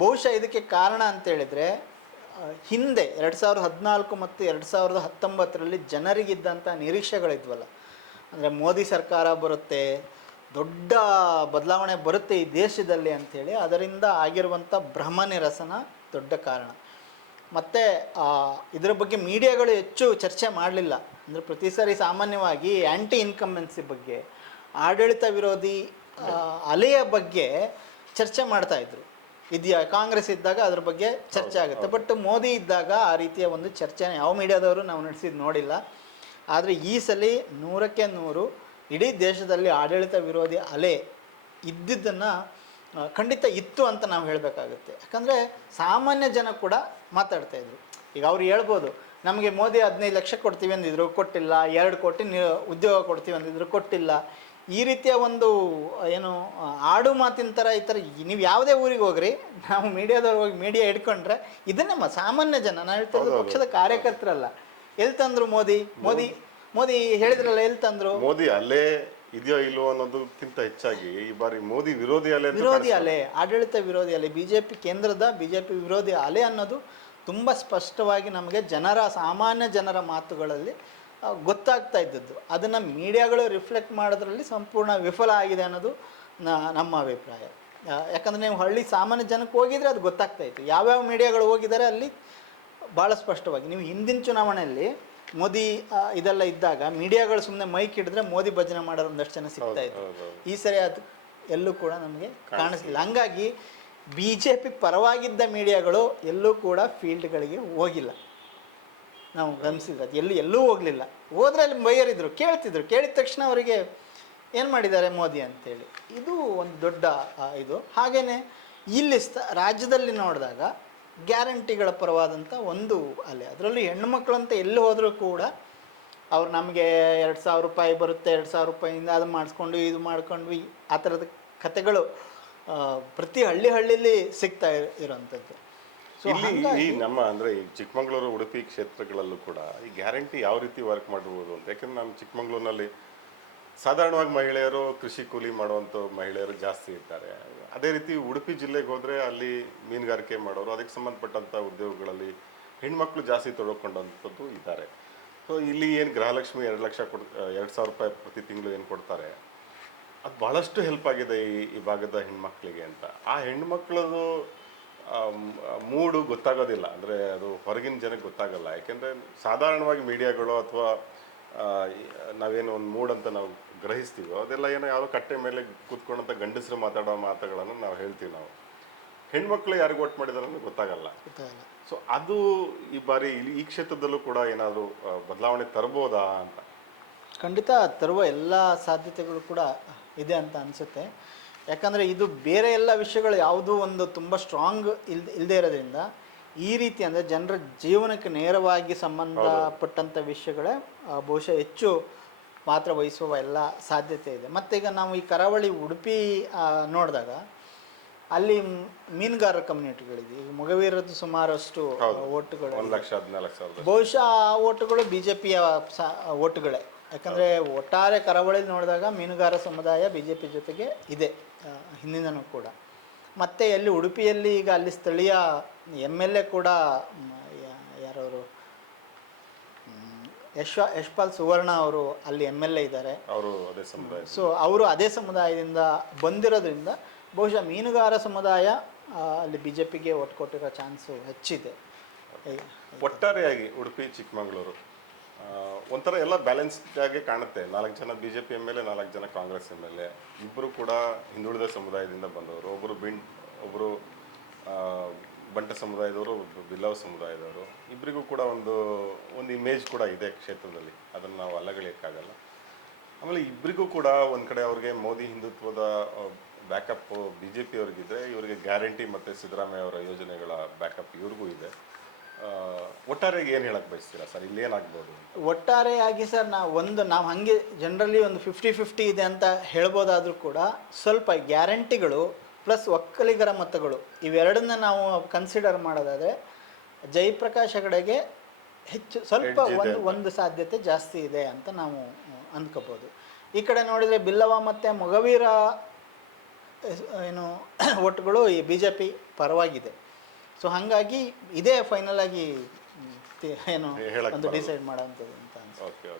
ಬಹುಶಃ ಇದಕ್ಕೆ ಕಾರಣ ಅಂತೇಳಿದರೆ, ಹಿಂದೆ 2014 ಮತ್ತು 2019ರಲ್ಲಿ ಜನರಿಗಿದ್ದಂಥ ನಿರೀಕ್ಷೆಗಳಿದ್ವಲ್ಲ, ಅಂದರೆ ಮೋದಿ ಸರ್ಕಾರ ಬರುತ್ತೆ, ದೊಡ್ಡ ಬದಲಾವಣೆ ಬರುತ್ತೆ ಈ ದೇಶದಲ್ಲಿ ಅಂಥೇಳಿ ಅದರಿಂದ ಆಗಿರುವಂಥ ಭ್ರಮ ನಿರಸನ ದೊಡ್ಡ ಕಾರಣ. ಮತ್ತು ಇದರ ಬಗ್ಗೆ ಮೀಡಿಯಾಗಳು ಹೆಚ್ಚು ಚರ್ಚೆ ಮಾಡಲಿಲ್ಲ. ಅಂದರೆ ಪ್ರತಿ ಸಾರಿ ಸಾಮಾನ್ಯವಾಗಿ ಆ್ಯಂಟಿ ಇನ್ಕಂಬೆನ್ಸಿ ಬಗ್ಗೆ, ಆಡಳಿತ ವಿರೋಧಿ ಅಲೆಯ ಬಗ್ಗೆ ಚರ್ಚೆ ಮಾಡ್ತಾಯಿದ್ರು. ಇದೆಯಾ ಕಾಂಗ್ರೆಸ್ ಇದ್ದಾಗ ಅದ್ರ ಬಗ್ಗೆ ಚರ್ಚೆ ಆಗುತ್ತೆ, ಬಟ್ ಮೋದಿ ಇದ್ದಾಗ ಆ ರೀತಿಯ ಒಂದು ಚರ್ಚೆನ ಯಾವ ಮೀಡಿಯಾದವರು ನಾವು ನಡೆಸಿದ್ದು ನೋಡಿಲ್ಲ. ಆದರೆ ಈ ಸಲ 100ಕ್ಕೆ 100 ಇಡೀ ದೇಶದಲ್ಲಿ ಆಡಳಿತ ವಿರೋಧಿ ಅಲೆ ಇದ್ದಿದ್ದನ್ನು ಖಂಡಿತ ಇತ್ತು ಅಂತ ನಾವು ಹೇಳಬೇಕಾಗುತ್ತೆ. ಯಾಕಂದರೆ ಸಾಮಾನ್ಯ ಜನ ಕೂಡ ಮಾತಾಡ್ತಾಯಿದ್ರು. ಈಗ ಅವ್ರು ಹೇಳ್ಬೋದು, ನಮಗೆ ಮೋದಿ 15 ಲಕ್ಷ ಕೊಡ್ತೀವಿ ಅಂದಿದ್ರು, ಕೊಟ್ಟಿಲ್ಲ. 2 ಕೋಟಿ ಉದ್ಯೋಗ ಕೊಡ್ತೀವಿ ಅಂದಿದ್ರು, ಕೊಟ್ಟಿಲ್ಲ. ಈ ರೀತಿಯ ಒಂದು ಏನು ಆಡು ಮಾತಿನ ಥರ ಈ ಥರ ನೀವು ಯಾವುದೇ ಊರಿಗೆ ಹೋಗ್ರಿ, ನಾವು ಮೀಡಿಯಾದವ್ರು ಹೋಗಿ ಮೀಡಿಯಾ ಹಿಡ್ಕೊಂಡ್ರೆ ಇದನ್ನೇ ಸಾಮಾನ್ಯ ಜನ, ನಾನು ಹೇಳ್ತಿರೋದು ಪಕ್ಷದ ಕಾರ್ಯಕರ್ತರಲ್ಲ. ಎಲ್ಲಿ ತಂದರು ಮೋದಿ ಮೋದಿ ಮೋದಿ ಹೇಳಿದ್ರಲ್ಲ, ಎಲ್ಲಿ ತಂದರು? ಮೋದಿ ಅಲ್ಲೇ ಇದೆಯೋ ಇಲ್ವೋ ಅನ್ನೋದಕ್ಕಿಂತ ಹೆಚ್ಚಾಗಿ ಈ ಬಾರಿ ಮೋದಿ ವಿರೋಧಿ ಅಲೆ, ಆಡಳಿತ ವಿರೋಧಿ ಅಲೆ, ಕೇಂದ್ರದ ಬಿಜೆಪಿ ವಿರೋಧಿ ಅಲೆ ಅನ್ನೋದು ತುಂಬ ಸ್ಪಷ್ಟವಾಗಿ ನಮಗೆ ಸಾಮಾನ್ಯ ಜನರ ಮಾತುಗಳಲ್ಲಿ ಗೊತ್ತಾಗ್ತಾ ಇದ್ದದ್ದು. ಅದನ್ನು ಮೀಡಿಯಾಗಳು ರಿಫ್ಲೆಕ್ಟ್ ಮಾಡೋದ್ರಲ್ಲಿ ಸಂಪೂರ್ಣ ವಿಫಲ ಆಗಿದೆ ಅನ್ನೋದು ನಮ್ಮ ಅಭಿಪ್ರಾಯ. ಯಾಕಂದರೆ ನೀವು ಹಳ್ಳಿ ಸಾಮಾನ್ಯ ಜನಕ್ಕೆ ಹೋಗಿದರೆ ಅದು ಗೊತ್ತಾಗ್ತಾ ಇತ್ತು. ಯಾವ್ಯಾವ ಮೀಡಿಯಾಗಳು ಹೋಗಿದ್ದಾರೆ ಅಲ್ಲಿ ಭಾಳ ಸ್ಪಷ್ಟವಾಗಿ. ನೀವು ಹಿಂದಿನ ಚುನಾವಣೆಯಲ್ಲಿ ಮೋದಿ ಇದೆಲ್ಲ ಇದ್ದಾಗ ಮೀಡಿಯಾಗಳು ಸುಮ್ಮನೆ ಮೈಕ್ ಹಿಡಿದ್ರೆ ಮೋದಿ ಭಜನೆ ಮಾಡೋರು ಒಂದಷ್ಟು ಜನ ಸಿಗ್ತಾ ಇತ್ತು. ಈ ಸರಿ ಅದು ಎಲ್ಲೂ ಕೂಡ ನಮಗೆ ಕಾಣಿಸ್ಲಿಲ್ಲ. ಹಂಗಾಗಿ BJP ಪರವಾಗಿದ್ದ ಮೀಡಿಯಾಗಳು ಎಲ್ಲೂ ಕೂಡ ಫೀಲ್ಡ್ಗಳಿಗೆ ಹೋಗಿಲ್ಲ. ನಾವು ಗಮನಿಸಿದ್ರೆ ಅದು ಎಲ್ಲೂ ಹೋಗಲಿಲ್ಲ. ಹೋದ್ರೆ ಅಲ್ಲಿ ಬೈಯರಿದ್ರು, ಕೇಳಿದ ತಕ್ಷಣ ಅವರಿಗೆ ಏನು ಮಾಡಿದ್ದಾರೆ ಮೋದಿ ಅಂತೇಳಿ. ಇದು ಒಂದು ದೊಡ್ಡ ಇದು. ಹಾಗೆಯೇ ಇಲ್ಲಿ ರಾಜ್ಯದಲ್ಲಿ ನೋಡಿದಾಗ ಗ್ಯಾರಂಟಿಗಳ ಪರವಾದಂಥ ಒಂದು ಅಲೆ, ಅದರಲ್ಲೂ ಹೆಣ್ಣುಮಕ್ಳು ಅಂತ ಎಲ್ಲಿ ಹೋದರೂ ಕೂಡ ಅವ್ರು ನಮಗೆ 2,000 ರೂಪಾಯಿ ಬರುತ್ತೆ, 2,000 ರೂಪಾಯಿಂದ ಅದು ಮಾಡಿಸ್ಕೊಂಡು ಇದು ಮಾಡ್ಕೊಂಡ್ವಿ, ಆ ಥರದ ಕಥೆಗಳು ಪ್ರತಿ ಹಳ್ಳಿಲಿ ಸಿಗ್ತಾ ಇರೋವಂಥದ್ದು. ಸೊ ಈ ನಮ್ಮ ಅಂದರೆ ಈ ಚಿಕ್ಕಮಗಳೂರು, ಉಡುಪಿ ಕ್ಷೇತ್ರಗಳಲ್ಲೂ ಕೂಡ ಈ ಗ್ಯಾರಂಟಿ ಯಾವ ರೀತಿ ವರ್ಕ್ ಮಾಡ್ಬೋದು ಅಂತ. ಯಾಕಂದರೆ ನಮ್ಮ ಚಿಕ್ಕಮಗಳೂರಿನಲ್ಲಿ ಸಾಧಾರಣವಾಗಿ ಮಹಿಳೆಯರು ಕೃಷಿ ಕೂಲಿ ಮಾಡುವಂಥ ಮಹಿಳೆಯರು ಜಾಸ್ತಿ ಇರ್ತಾರೆ. ಅದೇ ರೀತಿ ಉಡುಪಿ ಜಿಲ್ಲೆಗೆ ಹೋದರೆ ಅಲ್ಲಿ ಮೀನುಗಾರಿಕೆ ಮಾಡೋರು, ಅದಕ್ಕೆ ಸಂಬಂಧಪಟ್ಟಂಥ ಉದ್ಯೋಗಗಳಲ್ಲಿ ಹೆಣ್ಮಕ್ಳು ಜಾಸ್ತಿ ತೊಡಕೊಂಡಂಥದ್ದು ಇದ್ದಾರೆ. ಸೊ ಇಲ್ಲಿ ಏನು ಗೃಹಲಕ್ಷ್ಮಿ 2,000 ರೂಪಾಯಿ ಪ್ರತಿ ತಿಂಗಳು ಏನು ಕೊಡ್ತಾರೆ, ಅದು ಭಾಳಷ್ಟು ಹೆಲ್ಪ್ ಆಗಿದೆ ಈ ಭಾಗದ ಹೆಣ್ಮಕ್ಳಿಗೆ ಅಂತ. ಆ ಹೆಣ್ಮಕ್ಳದು ಮೂಡು ಗೊತ್ತಾಗೋದಿಲ್ಲ, ಅಂದರೆ ಅದು ಹೊರಗಿನ ಜನಕ್ಕೆ ಗೊತ್ತಾಗಲ್ಲ. ಯಾಕೆಂದರೆ ಸಾಧಾರಣವಾಗಿ ಮೀಡಿಯಾಗಳು ಅಥವಾ ನಾವೇನು ಒಂದು ಮೂಡ್ ಅಂತ ನಾವು ಗ್ರಹಿಸ್ತೀವೋ ಅದೆಲ್ಲ ಏನೋ ಯಾವುದೋ ಕಟ್ಟೆ ಮೇಲೆ ಕೂತ್ಕೊಂಡಂಥ ಗಂಡಸರು ಮಾತಾಡೋ ಮಾತುಗಳನ್ನು ನಾವು ಹೇಳ್ತೀವಿ. ನಾವು ಹೆಣ್ಮಕ್ಳು ಯಾರಿಗೆ ವೋಟ್ ಮಾಡಿದಾರೆ ಅನ್ನೋದು ಗೊತ್ತಾಗಲ್ಲ. ಸೊ ಅದು ಈ ಬಾರಿ ಈ ಕ್ಷೇತ್ರದಲ್ಲೂ ಕೂಡ ಏನಾದರೂ ಬದಲಾವಣೆ ತರ್ಬೋದಾ ಅಂತ. ಖಂಡಿತ ತರುವ ಎಲ್ಲ ಸಾಧ್ಯತೆಗಳು ಕೂಡ ಇದೆ ಅಂತ ಅನಿಸುತ್ತೆ. ಯಾಕಂದರೆ ಇದು ಬೇರೆ ಎಲ್ಲ ವಿಷಯಗಳು ಯಾವುದೂ ಒಂದು ತುಂಬ ಸ್ಟ್ರಾಂಗ್ ಇಲ್ಲದೆ ಇರೋದ್ರಿಂದ ಈ ರೀತಿ ಅಂದರೆ ಜನರ ಜೀವನಕ್ಕೆ ನೇರವಾಗಿ ಸಂಬಂಧಪಟ್ಟಂಥ ವಿಷಯಗಳೇ ಬಹುಶಃ ಹೆಚ್ಚು ಪಾತ್ರ ವಹಿಸುವ ಎಲ್ಲ ಸಾಧ್ಯತೆ ಇದೆ. ಮತ್ತು ಈಗ ನಾವು ಈ ಕರಾವಳಿ ಉಡುಪಿ ನೋಡಿದಾಗ ಅಲ್ಲಿ ಮೀನುಗಾರರ ಕಮ್ಯುನಿಟಿಗಳಿದೆ. ಈಗ ಮೊಗವೀರದ್ದು ಸುಮಾರಷ್ಟು ಓಟುಗಳು, 1,14,000 ಬಹುಶಃ ಆ ಓಟುಗಳು BJPಯ ಓಟುಗಳೇ. ಯಾಕಂದರೆ ಒಟ್ಟಾರೆ ಕರಾವಳಿಲಿ ನೋಡಿದಾಗ ಮೀನುಗಾರ ಸಮುದಾಯ BJP ಜೊತೆಗೆ ಇದೆ ಹಿಂದಿನೂ ಕೂಡ. ಮತ್ತು ಎಲ್ಲಿ ಉಡುಪಿಯಲ್ಲಿ ಈಗ ಅಲ್ಲಿ ಸ್ಥಳೀಯ MLA ಕೂಡ ಯಾರವರು ಯಶ್ಪಾಲ್ ಸುವರ್ಣ ಅವರು ಅಲ್ಲಿ MLA ಇದ್ದಾರೆ. ಸೊ ಅವರು ಅದೇ ಸಮುದಾಯದಿಂದ ಬಂದಿರೋದ್ರಿಂದ ಬಹುಶಃ ಮೀನುಗಾರ ಸಮುದಾಯ ಅಲ್ಲಿ BJPಗೆ ಒಟ್ಟು ಕೊಟ್ಟಿರೋ ಚಾನ್ಸು ಹೆಚ್ಚಿದೆ. ಒಟ್ಟಾರೆಯಾಗಿ ಉಡುಪಿ ಚಿಕ್ಕಮಗಳೂರು ಒಂಥರ ಎಲ್ಲ ಬ್ಯಾಲೆನ್ಸ್ಡ್ ಆಗಿ ಕಾಣುತ್ತೆ. 4 ಜನ BJP MLA, 4 ಜನ ಕಾಂಗ್ರೆಸ್ MLA, ಇಬ್ಬರು ಕೂಡ ಹಿಂದುಳಿದ ಸಮುದಾಯದಿಂದ ಬಂದವರು. ಒಬ್ಬರು ಬಂಟ ಸಮುದಾಯದವರು, ಬಿಲ್ಲವ ಸಮುದಾಯದವರು. ಇಬ್ಬರಿಗೂ ಕೂಡ ಒಂದು ಇಮೇಜ್ ಕೂಡ ಇದೆ ಕ್ಷೇತ್ರದಲ್ಲಿ, ಅದನ್ನು ನಾವು ಅಲ್ಲಗಳೆಯೋಕ್ಕಾಗಲ್ಲ. ಆಮೇಲೆ ಇಬ್ಬರಿಗೂ ಕೂಡ ಒಂದು ಕಡೆ ಅವ್ರಿಗೆ ಮೋದಿ ಹಿಂದುತ್ವದ ಬ್ಯಾಕಪ್ BJP ಅವ್ರಿಗಿದೆ, ಇವರಿಗೆ ಗ್ಯಾರಂಟಿ ಮತ್ತು ಸಿದ್ದರಾಮಯ್ಯ ಅವರ ಯೋಜನೆಗಳ ಬ್ಯಾಕಪ್ ಇವ್ರಿಗೂ ಇದೆ. ಒಟ್ಟಾರೆಯಾಗಿ ಏನು ಹೇಳಕ್ಕೆ ಬಯಸ್ತೀರಾ ಸರ್, ಇಲ್ಲೇನಾಗ್ಬೋದು? ಒಟ್ಟಾರೆಯಾಗಿ ಸರ್ ನಾವು ಹಾಗೆ ಜನರಲಿ ಒಂದು 50-50 ಇದೆ ಅಂತ ಹೇಳ್ಬೋದಾದರೂ ಕೂಡ ಸ್ವಲ್ಪ ಗ್ಯಾರಂಟಿಗಳು ಪ್ಲಸ್ ಒಕ್ಕಲಿಗರ ಮತಗಳು ಇವೆರಡನ್ನ ನಾವು ಕನ್ಸಿಡರ್ ಮಾಡೋದಾದರೆ ಜಯಪ್ರಕಾಶ್ ಹೆಗಡೆಗೆ ಹೆಚ್ಚು ಸ್ವಲ್ಪ ಒಂದು ಸಾಧ್ಯತೆ ಜಾಸ್ತಿ ಇದೆ ಅಂತ ನಾವು ಅಂದ್ಕೋಬೋದು. ಈ ಕಡೆ ನೋಡಿದರೆ ಬಿಲ್ಲವ ಮತ್ತು ಮೊಗವೀರ ಓಟ್ಗಳು ಈ BJP ಪರವಾಗಿದೆ. ಸೊ ಹಾಗಾಗಿ ಇದೇ ಫೈನಲ್ ಆಗಿ ಒಂದು ಡಿಸೈಡ್ ಮಾಡೋಂಥದ್ದು ಅಂತ ಓಕೆ.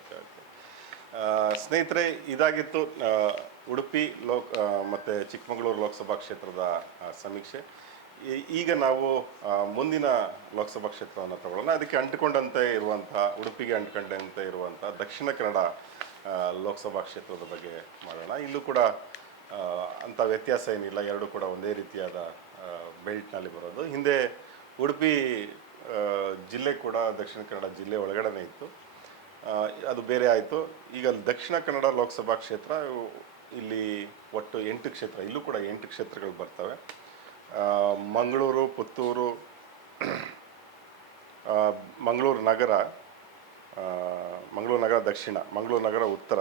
ಸ್ನೇಹಿತರೆ, ಇದಾಗಿತ್ತು ಉಡುಪಿ ಮತ್ತು ಚಿಕ್ಕಮಗಳೂರು ಲೋಕಸಭಾ ಕ್ಷೇತ್ರದ ಸಮೀಕ್ಷೆ. ಈಗ ನಾವು ಮುಂದಿನ ಲೋಕಸಭಾ ಕ್ಷೇತ್ರವನ್ನು ತಗೊಳ್ಳೋಣ. ಅದಕ್ಕೆ ಅಂಟಿಕೊಂಡಂತೆ ಇರುವಂಥ, ಉಡುಪಿಗೆ ಅಂಟಿಕೊಂಡಂತೆ ಇರುವಂಥ ದಕ್ಷಿಣ ಕನ್ನಡ ಲೋಕಸಭಾ ಕ್ಷೇತ್ರದ ಬಗ್ಗೆ ಮಾಡೋಣ. ಇಲ್ಲೂ ಕೂಡ ಅಂಥ ವ್ಯತ್ಯಾಸ ಏನಿಲ್ಲ, ಎರಡೂ ಕೂಡ ಒಂದೇ ರೀತಿಯಾದ ಬೆಲ್ಟ್ನಲ್ಲಿ ಬರೋದು. ಹಿಂದೆ ಉಡುಪಿ ಜಿಲ್ಲೆ ಕೂಡ ದಕ್ಷಿಣ ಕನ್ನಡ ಜಿಲ್ಲೆ ಒಳಗಡೆ ಇತ್ತು, ಅದು ಬೇರೆ ಆಯಿತು. ಈಗ ದಕ್ಷಿಣ ಕನ್ನಡ ಲೋಕಸಭಾ ಕ್ಷೇತ್ರ, ಇಲ್ಲಿ ಒಟ್ಟು 8 ಕ್ಷೇತ್ರ, ಇಲ್ಲೂ ಕೂಡ 8 ಕ್ಷೇತ್ರಗಳು ಬರ್ತವೆ. ಮಂಗಳೂರು, ಪುತ್ತೂರು, ಮಂಗಳೂರು ನಗರ, ಮಂಗಳೂರು ನಗರ ದಕ್ಷಿಣ, ಮಂಗಳೂರು ನಗರ ಉತ್ತರ,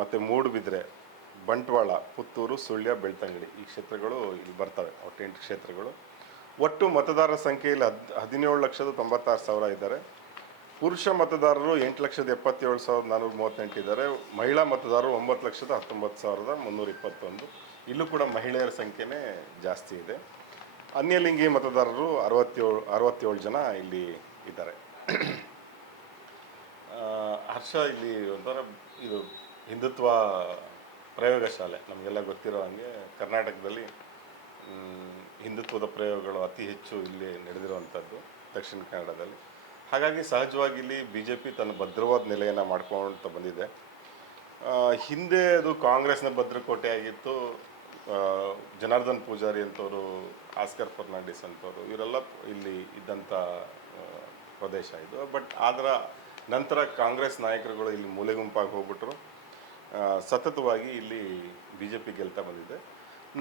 ಮತ್ತು ಮೂಡುಬಿದ್ರೆ, ಬಂಟ್ವಾಳ, ಪುತ್ತೂರು, ಸುಳ್ಯ, ಬೆಳ್ತಂಗಡಿ, ಈ ಕ್ಷೇತ್ರಗಳು ಇಲ್ಲಿ ಬರ್ತವೆ. ಒಟ್ಟು 8 ಕ್ಷೇತ್ರಗಳು. ಒಟ್ಟು ಮತದಾರರ ಸಂಖ್ಯೆ ಇಲ್ಲಿ 17,96,000 ಇದ್ದಾರೆ. ಪುರುಷ ಮತದಾರರು 8,77,438 ಇದ್ದಾರೆ. ಮಹಿಳಾ ಮತದಾರರು 9,19,321. ಇಲ್ಲೂ ಕೂಡ ಮಹಿಳೆಯರ ಸಂಖ್ಯೆನೇ ಜಾಸ್ತಿ ಇದೆ. ಅನ್ಯಲಿಂಗಿ ಮತದಾರರು 67 ಜನ ಇಲ್ಲಿ ಇದ್ದಾರೆ. ಹರ್ಷ, ಇಲ್ಲಿ ಒಂಥರ ಇದು ಹಿಂದುತ್ವ ಪ್ರಯೋಗಶಾಲೆ. ನಮಗೆಲ್ಲ ಗೊತ್ತಿರೋ ಹಾಗೆ ಕರ್ನಾಟಕದಲ್ಲಿ ಹಿಂದುತ್ವದ ಪ್ರಯೋಗಗಳು ಅತಿ ಹೆಚ್ಚು ಇಲ್ಲಿ ನಡೆದಿರುವಂಥದ್ದು ದಕ್ಷಿಣ ಕನ್ನಡದಲ್ಲಿ. ಹಾಗಾಗಿ ಸಹಜವಾಗಿ ಇಲ್ಲಿ BJP ತನ್ನ ಭದ್ರವಾದ ನೆಲೆಯನ್ನು ಮಾಡ್ಕೊಳ್ತಾ ಬಂದಿದೆ. ಹಿಂದೆ ಅದು ಕಾಂಗ್ರೆಸ್ನ ಭದ್ರಕೋಟೆ ಆಗಿತ್ತು. ಜನಾರ್ದನ್ ಪೂಜಾರಿ ಅಂತವರು, ಆಸ್ಕರ್ ಫರ್ನಾಂಡಿಸ್ ಅಂತವರು, ಇವರೆಲ್ಲ ಇಲ್ಲಿ ಇದ್ದಂಥ ಪ್ರದೇಶ ಇದು. ಬಟ್ ಅದರ ನಂತರ ಕಾಂಗ್ರೆಸ್ ನಾಯಕರುಗಳು ಇಲ್ಲಿ ಮೂಲೆ ಗುಂಪಾಗಿ ಹೋಗ್ಬಿಟ್ರು. ಸತತವಾಗಿ ಇಲ್ಲಿ BJP ಗೆಲ್ತಾ ಬಂದಿದೆ.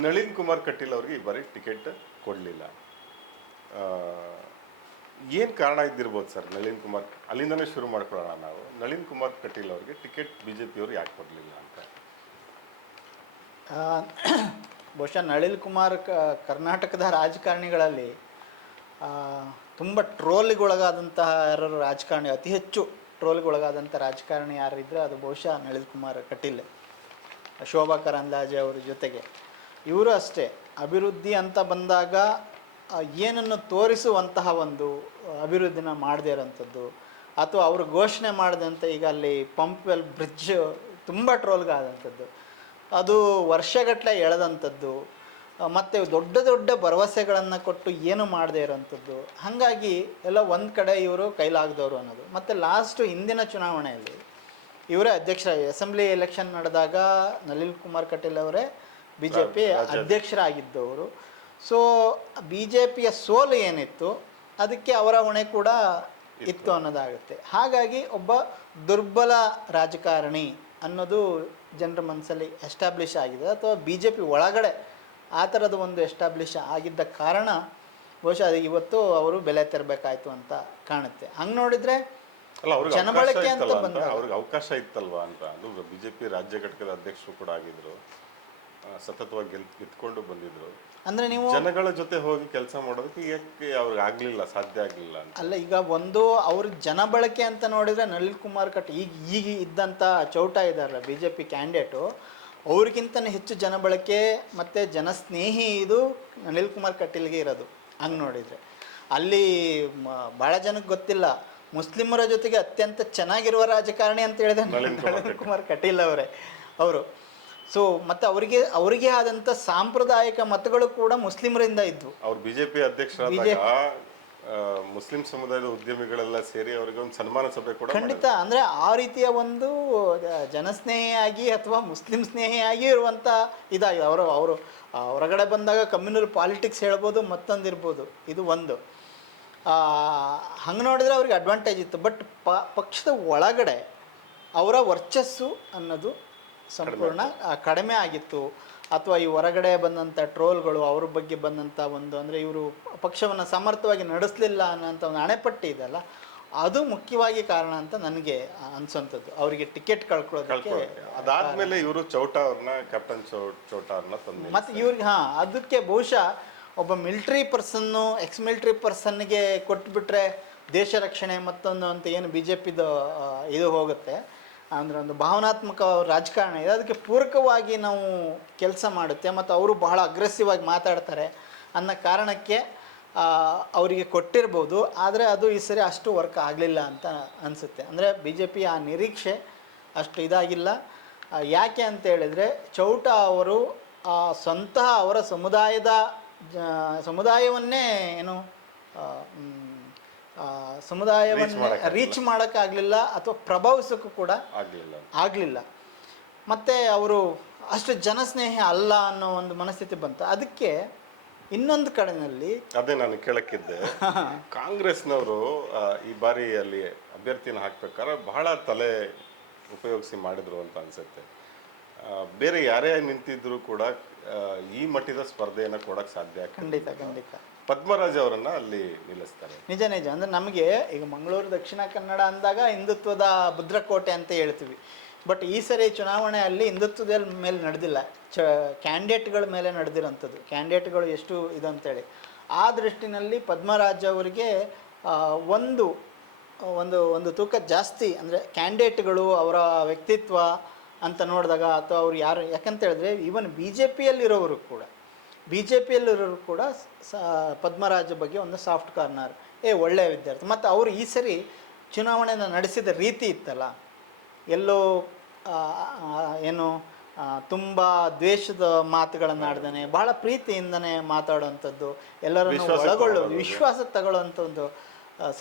ನಳಿನ್ ಕುಮಾರ್ ಕಟೀಲ್ ಅವ್ರಿಗೆ ಈ ಬಾರಿ ಟಿಕೆಟ್ ಕೊಡಲಿಲ್ಲ. ಏನು ಕಾರಣ ಇದ್ದಿರ್ಬೋದು ಸರ್? ನಳಿನ್ ಕುಮಾರ್, ಅಲ್ಲಿಂದನೇ ಶುರು ಮಾಡ್ಕೊಳ್ಳೋಣ ನಾವು. ನಳಿನ್ ಕುಮಾರ್ ಕಟೀಲ್ ಅವ್ರಿಗೆ ಟಿಕೆಟ್ BJP ಅವರು ಯಾಕೆ ಕೊಡಲಿಲ್ಲ ಅಂತ? ಬಹುಶಃ ನಳಿನ್ ಕುಮಾರ್ ಕರ್ನಾಟಕದ ರಾಜಕಾರಣಿಗಳಲ್ಲಿ ತುಂಬ ಟ್ರೋಲಿಗೊಳಗಾದಂತಹ ಯಾರು ರಾಜಕಾರಣಿ, ಅತಿ ಹೆಚ್ಚು ಟ್ರೋಲ್ಗೊಳಗಾದಂಥ ರಾಜಕಾರಣಿ ಯಾರಿದ್ರೆ ಅದು ಬಹುಶಃ ನಳಿನ್ ಕುಮಾರ್ ಕಟೀಲ್. ಶೋಭಾ ಕರಂದ್ಲಾಜೆ ಅವರ ಜೊತೆಗೆ ಇವರು ಅಷ್ಟೇ. ಅಭಿವೃದ್ಧಿ ಅಂತ ಬಂದಾಗ ಏನನ್ನು ತೋರಿಸುವಂತಹ ಒಂದು ಅಭಿವೃದ್ಧಿನ ಮಾಡದೇ ಇರೋಂಥದ್ದು, ಅಥವಾ ಅವರು ಘೋಷಣೆ ಮಾಡಿದಂಥ, ಈಗ ಅಲ್ಲಿ ಪಂಪ್ವೆಲ್ ಬ್ರಿಡ್ಜ್ ತುಂಬ ಟ್ರೋಲ್ಗಾದಂಥದ್ದು, ಅದು ವರ್ಷಗಟ್ಟಲೆ ಎಳೆದಂಥದ್ದು, ಮತ್ತು ದೊಡ್ಡ ದೊಡ್ಡ ಭರವಸೆಗಳನ್ನು ಕೊಟ್ಟು ಏನು ಮಾಡದೇ ಇರೋಂಥದ್ದು. ಹಾಗಾಗಿ ಎಲ್ಲ ಒಂದು ಕಡೆ ಇವರು ಕೈಲಾಗದವರು ಅನ್ನೋದು. ಮತ್ತು ಲಾಸ್ಟು ಹಿಂದಿನ ಚುನಾವಣೆಯಲ್ಲಿ ಇವರೇ ಅಸೆಂಬ್ಲಿ ಎಲೆಕ್ಷನ್ ನಡೆದಾಗ ನಳಿನ್ ಕುಮಾರ್ ಕಟೀಲ್ ಅವರೇ BJP ಅಧ್ಯಕ್ಷರಾಗಿದ್ದವರು. ಸೊ BJPಯ ಸೋಲು ಏನಿತ್ತು ಅದಕ್ಕೆ ಅವರ ಹೊಣೆ ಕೂಡ ಇತ್ತು ಅನ್ನೋದಾಗುತ್ತೆ. ಹಾಗಾಗಿ ಒಬ್ಬ ದುರ್ಬಲ ರಾಜಕಾರಣಿ ಅನ್ನೋದು ಜನರ ಮನಸ್ಸಲ್ಲಿ ಎಸ್ಟಾಬ್ಲಿಷ್ ಆಗಿದೆ, ಅಥವಾ BJP ಒಳಗಡೆ ಆ ಥರದ ಒಂದು ಎಸ್ಟಾಬ್ಲಿಷ್ ಆಗಿದ್ದ ಕಾರಣ ಬಹುಶಃ ಅದು ಇವತ್ತು ಅವರು ಬೆಲೆ ತೆರಬೇಕಾಯ್ತು ಅಂತ ಕಾಣುತ್ತೆ. ಹಂಗೆ ನೋಡಿದರೆ ಜನಬಳಕೆ ಅಂತ ಬಂದ ಅವ್ರಿಗೆ ಅವಕಾಶ ಇತ್ತಲ್ವಾ ಅಂತ. ಅದು BJP ರಾಜ್ಯ ಘಟಕದ ಅಧ್ಯಕ್ಷರು ಕೂಡ ಆಗಿದ್ರು, ಸತತವಾಗಿ ಗೆದ್ಕೊಂಡು ಬಂದಿದ್ರು. ಅಂದರೆ ನೀವು ಜನಗಳ ಜೊತೆ ಹೋಗಿ ಕೆಲಸ ಮಾಡೋದಕ್ಕೆ ಯಾಕೆ ಅವ್ರಿಗೆ ಆಗಲಿಲ್ಲ, ಸಾಧ್ಯ ಆಗಲಿಲ್ಲ ಅಂತ? ಅಲ್ಲ, ಈಗ ಒಂದು ಅವ್ರ ಜನಬಳಕೆ ಅಂತ ನೋಡಿದರೆ ನಳಿನ್ ಕುಮಾರ್ ಕಟೀಲ್ ಈಗ ಇದ್ದಂಥ ಚೌಟ ಇದ್ದಾರಲ್ಲ BJP ಕ್ಯಾಂಡಿಡೇಟು, ಅವ್ರಿಗಿಂತಲೂ ಹೆಚ್ಚು ಜನಬಳಕೆ ಮತ್ತು ಜನಸ್ನೇಹಿ ಇದು ನಳಿನ್ ಕುಮಾರ್ ಕಟೀಲ್ಗೆ ಇರೋದು. ಹಂಗೆ ನೋಡಿದರೆ ಅಲ್ಲಿ ಭಾಳ ಜನಕ್ಕೆ ಗೊತ್ತಿಲ್ಲ, ಮುಸ್ಲಿಮರ ಜೊತೆಗೆ ಅತ್ಯಂತ ಚೆನ್ನಾಗಿರುವ ರಾಜಕಾರಣಿ ಅಂತ ಹೇಳಿದ್ರೆ ನಳಿನ್ ಕುಮಾರ್ ಕಟೀಲ್ ಅವರು. ಸೊ ಮತ್ತು ಅವರಿಗೆ ಆದಂಥ ಸಾಂಪ್ರದಾಯಿಕ ಮತಗಳು ಕೂಡ ಮುಸ್ಲಿಮರಿಂದ ಇದ್ವು. ಅವ್ರು BJP ಅಧ್ಯಕ್ಷರಾದಾಗ ಮುಸ್ಲಿಂ ಸಮುದಾಯದ ಉದ್ಯಮಿಗಳೆಲ್ಲ ಸೇರಿ ಅವರಿಗೆ ಒಂದು ಸನ್ಮಾನ ಸಭೆ ಕೂಡ ಖಂಡಿತ. ಅಂದರೆ ಆ ರೀತಿಯ ಒಂದು ಜನಸ್ನೇಹಿಯಾಗಿ ಅಥವಾ ಮುಸ್ಲಿಂ ಸ್ನೇಹಿಯಾಗಿ ಇರುವಂಥ ಇದಾಗಿದೆ. ಅವರು ಹೊರಗಡೆ ಬಂದಾಗ ಕಮ್ಯುನಲ್ ಪಾಲಿಟಿಕ್ಸ್ ಹೇಳ್ಬೋದು, ಮತ್ತೊಂದಿರ್ಬೋದು, ಇದು ಒಂದು. ಹಂಗೆ ನೋಡಿದ್ರೆ ಅವ್ರಿಗೆ ಅಡ್ವಾಂಟೇಜ್ ಇತ್ತು. ಬಟ್ ಪಕ್ಷದ ಒಳಗಡೆ ಅವರ ವರ್ಚಸ್ಸು ಅನ್ನೋದು ಸಂಪೂರ್ಣ ಕಡಿಮೆ ಆಗಿತ್ತು. ಅಥವಾ ಈ ಹೊರಗಡೆ ಬಂದಂಥ ಟ್ರೋಲ್ಗಳು, ಅವ್ರ ಬಗ್ಗೆ ಬಂದಂಥ ಒಂದು, ಅಂದರೆ ಇವರು ಪಕ್ಷವನ್ನು ಸಮರ್ಥವಾಗಿ ನಡೆಸಲಿಲ್ಲ ಅನ್ನೋಂಥ ಒಂದು ಅಣೆಪಟ್ಟಿ ಇದೆಯಲ್ಲ, ಅದು ಮುಖ್ಯವಾಗಿ ಕಾರಣ ಅಂತ ನನಗೆ ಅನ್ಸೋಂಥದ್ದು. ಅವರಿಗೆ ಟಿಕೆಟ್ ಕಳ್ಕೊಳ್ಳೋದಕ್ಕೆ. ಅದಾದಮೇಲೆ ಇವರು ಚೌಟಾ ಅವ್ರನ್ನ, ಕ್ಯಾಪ್ಟನ್ ಚೌಟಾ ಅವ್ರನ್ನ ತಂದು ಮತ್ತು ಇವ್ರಿಗೆ ಅದಕ್ಕೆ ಬಹುಶಃ ಒಬ್ಬ ಮಿಲಿಟ್ರಿ ಪರ್ಸನ್ನು, ಎಕ್ಸ್ ಮಿಲಿಟ್ರಿ ಪರ್ಸನ್ಗೆ ಕೊಟ್ಬಿಟ್ರೆ ದೇಶ ರಕ್ಷಣೆ ಮತ್ತೊಂದು ಅಂತ ಏನು BJPದು ಇದು ಹೋಗುತ್ತೆ, ಅಂದರೆ ಒಂದು ಭಾವನಾತ್ಮಕ ರಾಜಕಾರಣ ಇದೆ, ಅದಕ್ಕೆ ಪೂರಕವಾಗಿ ನಾವು ಕೆಲಸ ಮಾಡುತ್ತೆ. ಮತ್ತು ಅವರು ಬಹಳ ಅಗ್ರೆಸಿವ್ ಆಗಿ ಮಾತಾಡ್ತಾರೆ ಅನ್ನೋ ಕಾರಣಕ್ಕೆ ಅವರಿಗೆ ಕೊಟ್ಟಿರ್ಬೋದು. ಆದರೆ ಅದು ಈ ಸರಿ ಅಷ್ಟು ವರ್ಕ್ ಆಗಲಿಲ್ಲ ಅಂತ ಅನಿಸುತ್ತೆ. ಅಂದರೆ BJP ಆ ನಿರೀಕ್ಷೆ ಅಷ್ಟು ಇದಾಗಿಲ್ಲ. ಯಾಕೆ ಅಂತ ಹೇಳಿದರೆ ಚೌಟ ಅವರು ಸ್ವಂತಹ ಅವರ ಸಮುದಾಯವನ್ನೇ ಏನು ಸಮುದಾಯವನ್ನೇ ರೀಚ್ ಮಾಡೋಕ್ಕಾಗಲಿಲ್ಲ ಅಥವಾ ಪ್ರಭಾವಿಸೋಕ್ಕೂ ಕೂಡ ಆಗಲಿಲ್ಲ. ಮತ್ತು ಅವರು ಅಷ್ಟು ಜನಸ್ನೇಹಿ ಅಲ್ಲ ಅನ್ನೋ ಒಂದು ಮನಸ್ಥಿತಿ ಬಂತು. ಅದಕ್ಕೆ ಇನ್ನೊಂದು ಕಡೆಯಲ್ಲಿ ಅದೇ ನಾನು ಕೇಳಕ್ಕಿದ್ದೆ, ಕಾಂಗ್ರೆಸ್ನವರು ಈ ಬಾರಿ ಅಲ್ಲಿ ಅಭ್ಯರ್ಥಿನ ಹಾಕ್ಬೇಕಾದ್ರೆ ಬಹಳ ತಲೆ ಉಪಯೋಗಿಸಿ ಮಾಡಿದ್ರು ಅಂತ ಅನ್ಸುತ್ತೆ. ಬೇರೆ ಯಾರೇ ನಿಂತಿದ್ರು ಕೂಡ ಈ ಮಟ್ಟದ ಸ್ಪರ್ಧೆಯನ್ನು ಕೊಡಕ್ಕೆ ಸಾಧ್ಯ. ಖಂಡಿತ ಪದ್ಮರಾಜ್ ಅವರನ್ನ ಅಲ್ಲಿ ನಿಲ್ಲಿಸ್ತಾರೆ. ನಿಜ ಅಂದರೆ ನಮಗೆ ಈಗ ಮಂಗಳೂರು ದಕ್ಷಿಣ ಕನ್ನಡ ಅಂದಾಗ ಹಿಂದುತ್ವದ ಭದ್ರಕೋಟೆ ಅಂತ ಹೇಳ್ತೀವಿ. ಬಟ್ ಈ ಸರಿ ಚುನಾವಣೆಯಲ್ಲಿ ಹಿಂದುತ್ವದ ಮೇಲೆ ನಡೆದಿಲ್ಲ, ಕ್ಯಾಂಡಿಡೇಟ್ಗಳ ಮೇಲೆ ನಡೆದಿರೋಂಥದ್ದು. ಕ್ಯಾಂಡಿಡೇಟ್ಗಳು ಎಷ್ಟು ಇದಂತೇಳಿ ಆ ದೃಷ್ಟಿನಲ್ಲಿ ಪದ್ಮರಾಜ್ ಅವರಿಗೆ ಒಂದು ಒಂದು ಒಂದು ತೂಕ ಜಾಸ್ತಿ. ಅಂದರೆ ಕ್ಯಾಂಡಿಡೇಟ್ಗಳು ಅವರ ವ್ಯಕ್ತಿತ್ವ ಅಂತ ನೋಡಿದಾಗ ಅಥವಾ ಅವ್ರು ಯಾರು, ಯಾಕಂತ ಹೇಳಿದ್ರೆ ಈವನ್ ಬಿ ಜೆ ಪಿಯಲ್ಲಿರೋರು ಕೂಡ ಪದ್ಮರಾಜ ಬಗ್ಗೆ ಒಂದು ಸಾಫ್ಟ್ ಕಾರ್ನರ್, ಒಳ್ಳೆಯ ವಿದ್ಯಾರ್ಥಿ. ಮತ್ತು ಅವರು ಈ ಸರಿ ಚುನಾವಣೆಯನ್ನು ನಡೆಸಿದ ರೀತಿ ಇತ್ತಲ್ಲ, ಎಲ್ಲೋ ಏನು ತುಂಬ ದ್ವೇಷದ ಮಾತುಗಳನ್ನು ಆಡ್ದಾನೆ, ಬಹಳ ಪ್ರೀತಿಯಿಂದನೇ ಮಾತಾಡುವಂಥದ್ದು, ಎಲ್ಲರನ್ನು ವಿಶ್ವಾಸ ತಗೊಳ್ಳುವಂಥ ಒಂದು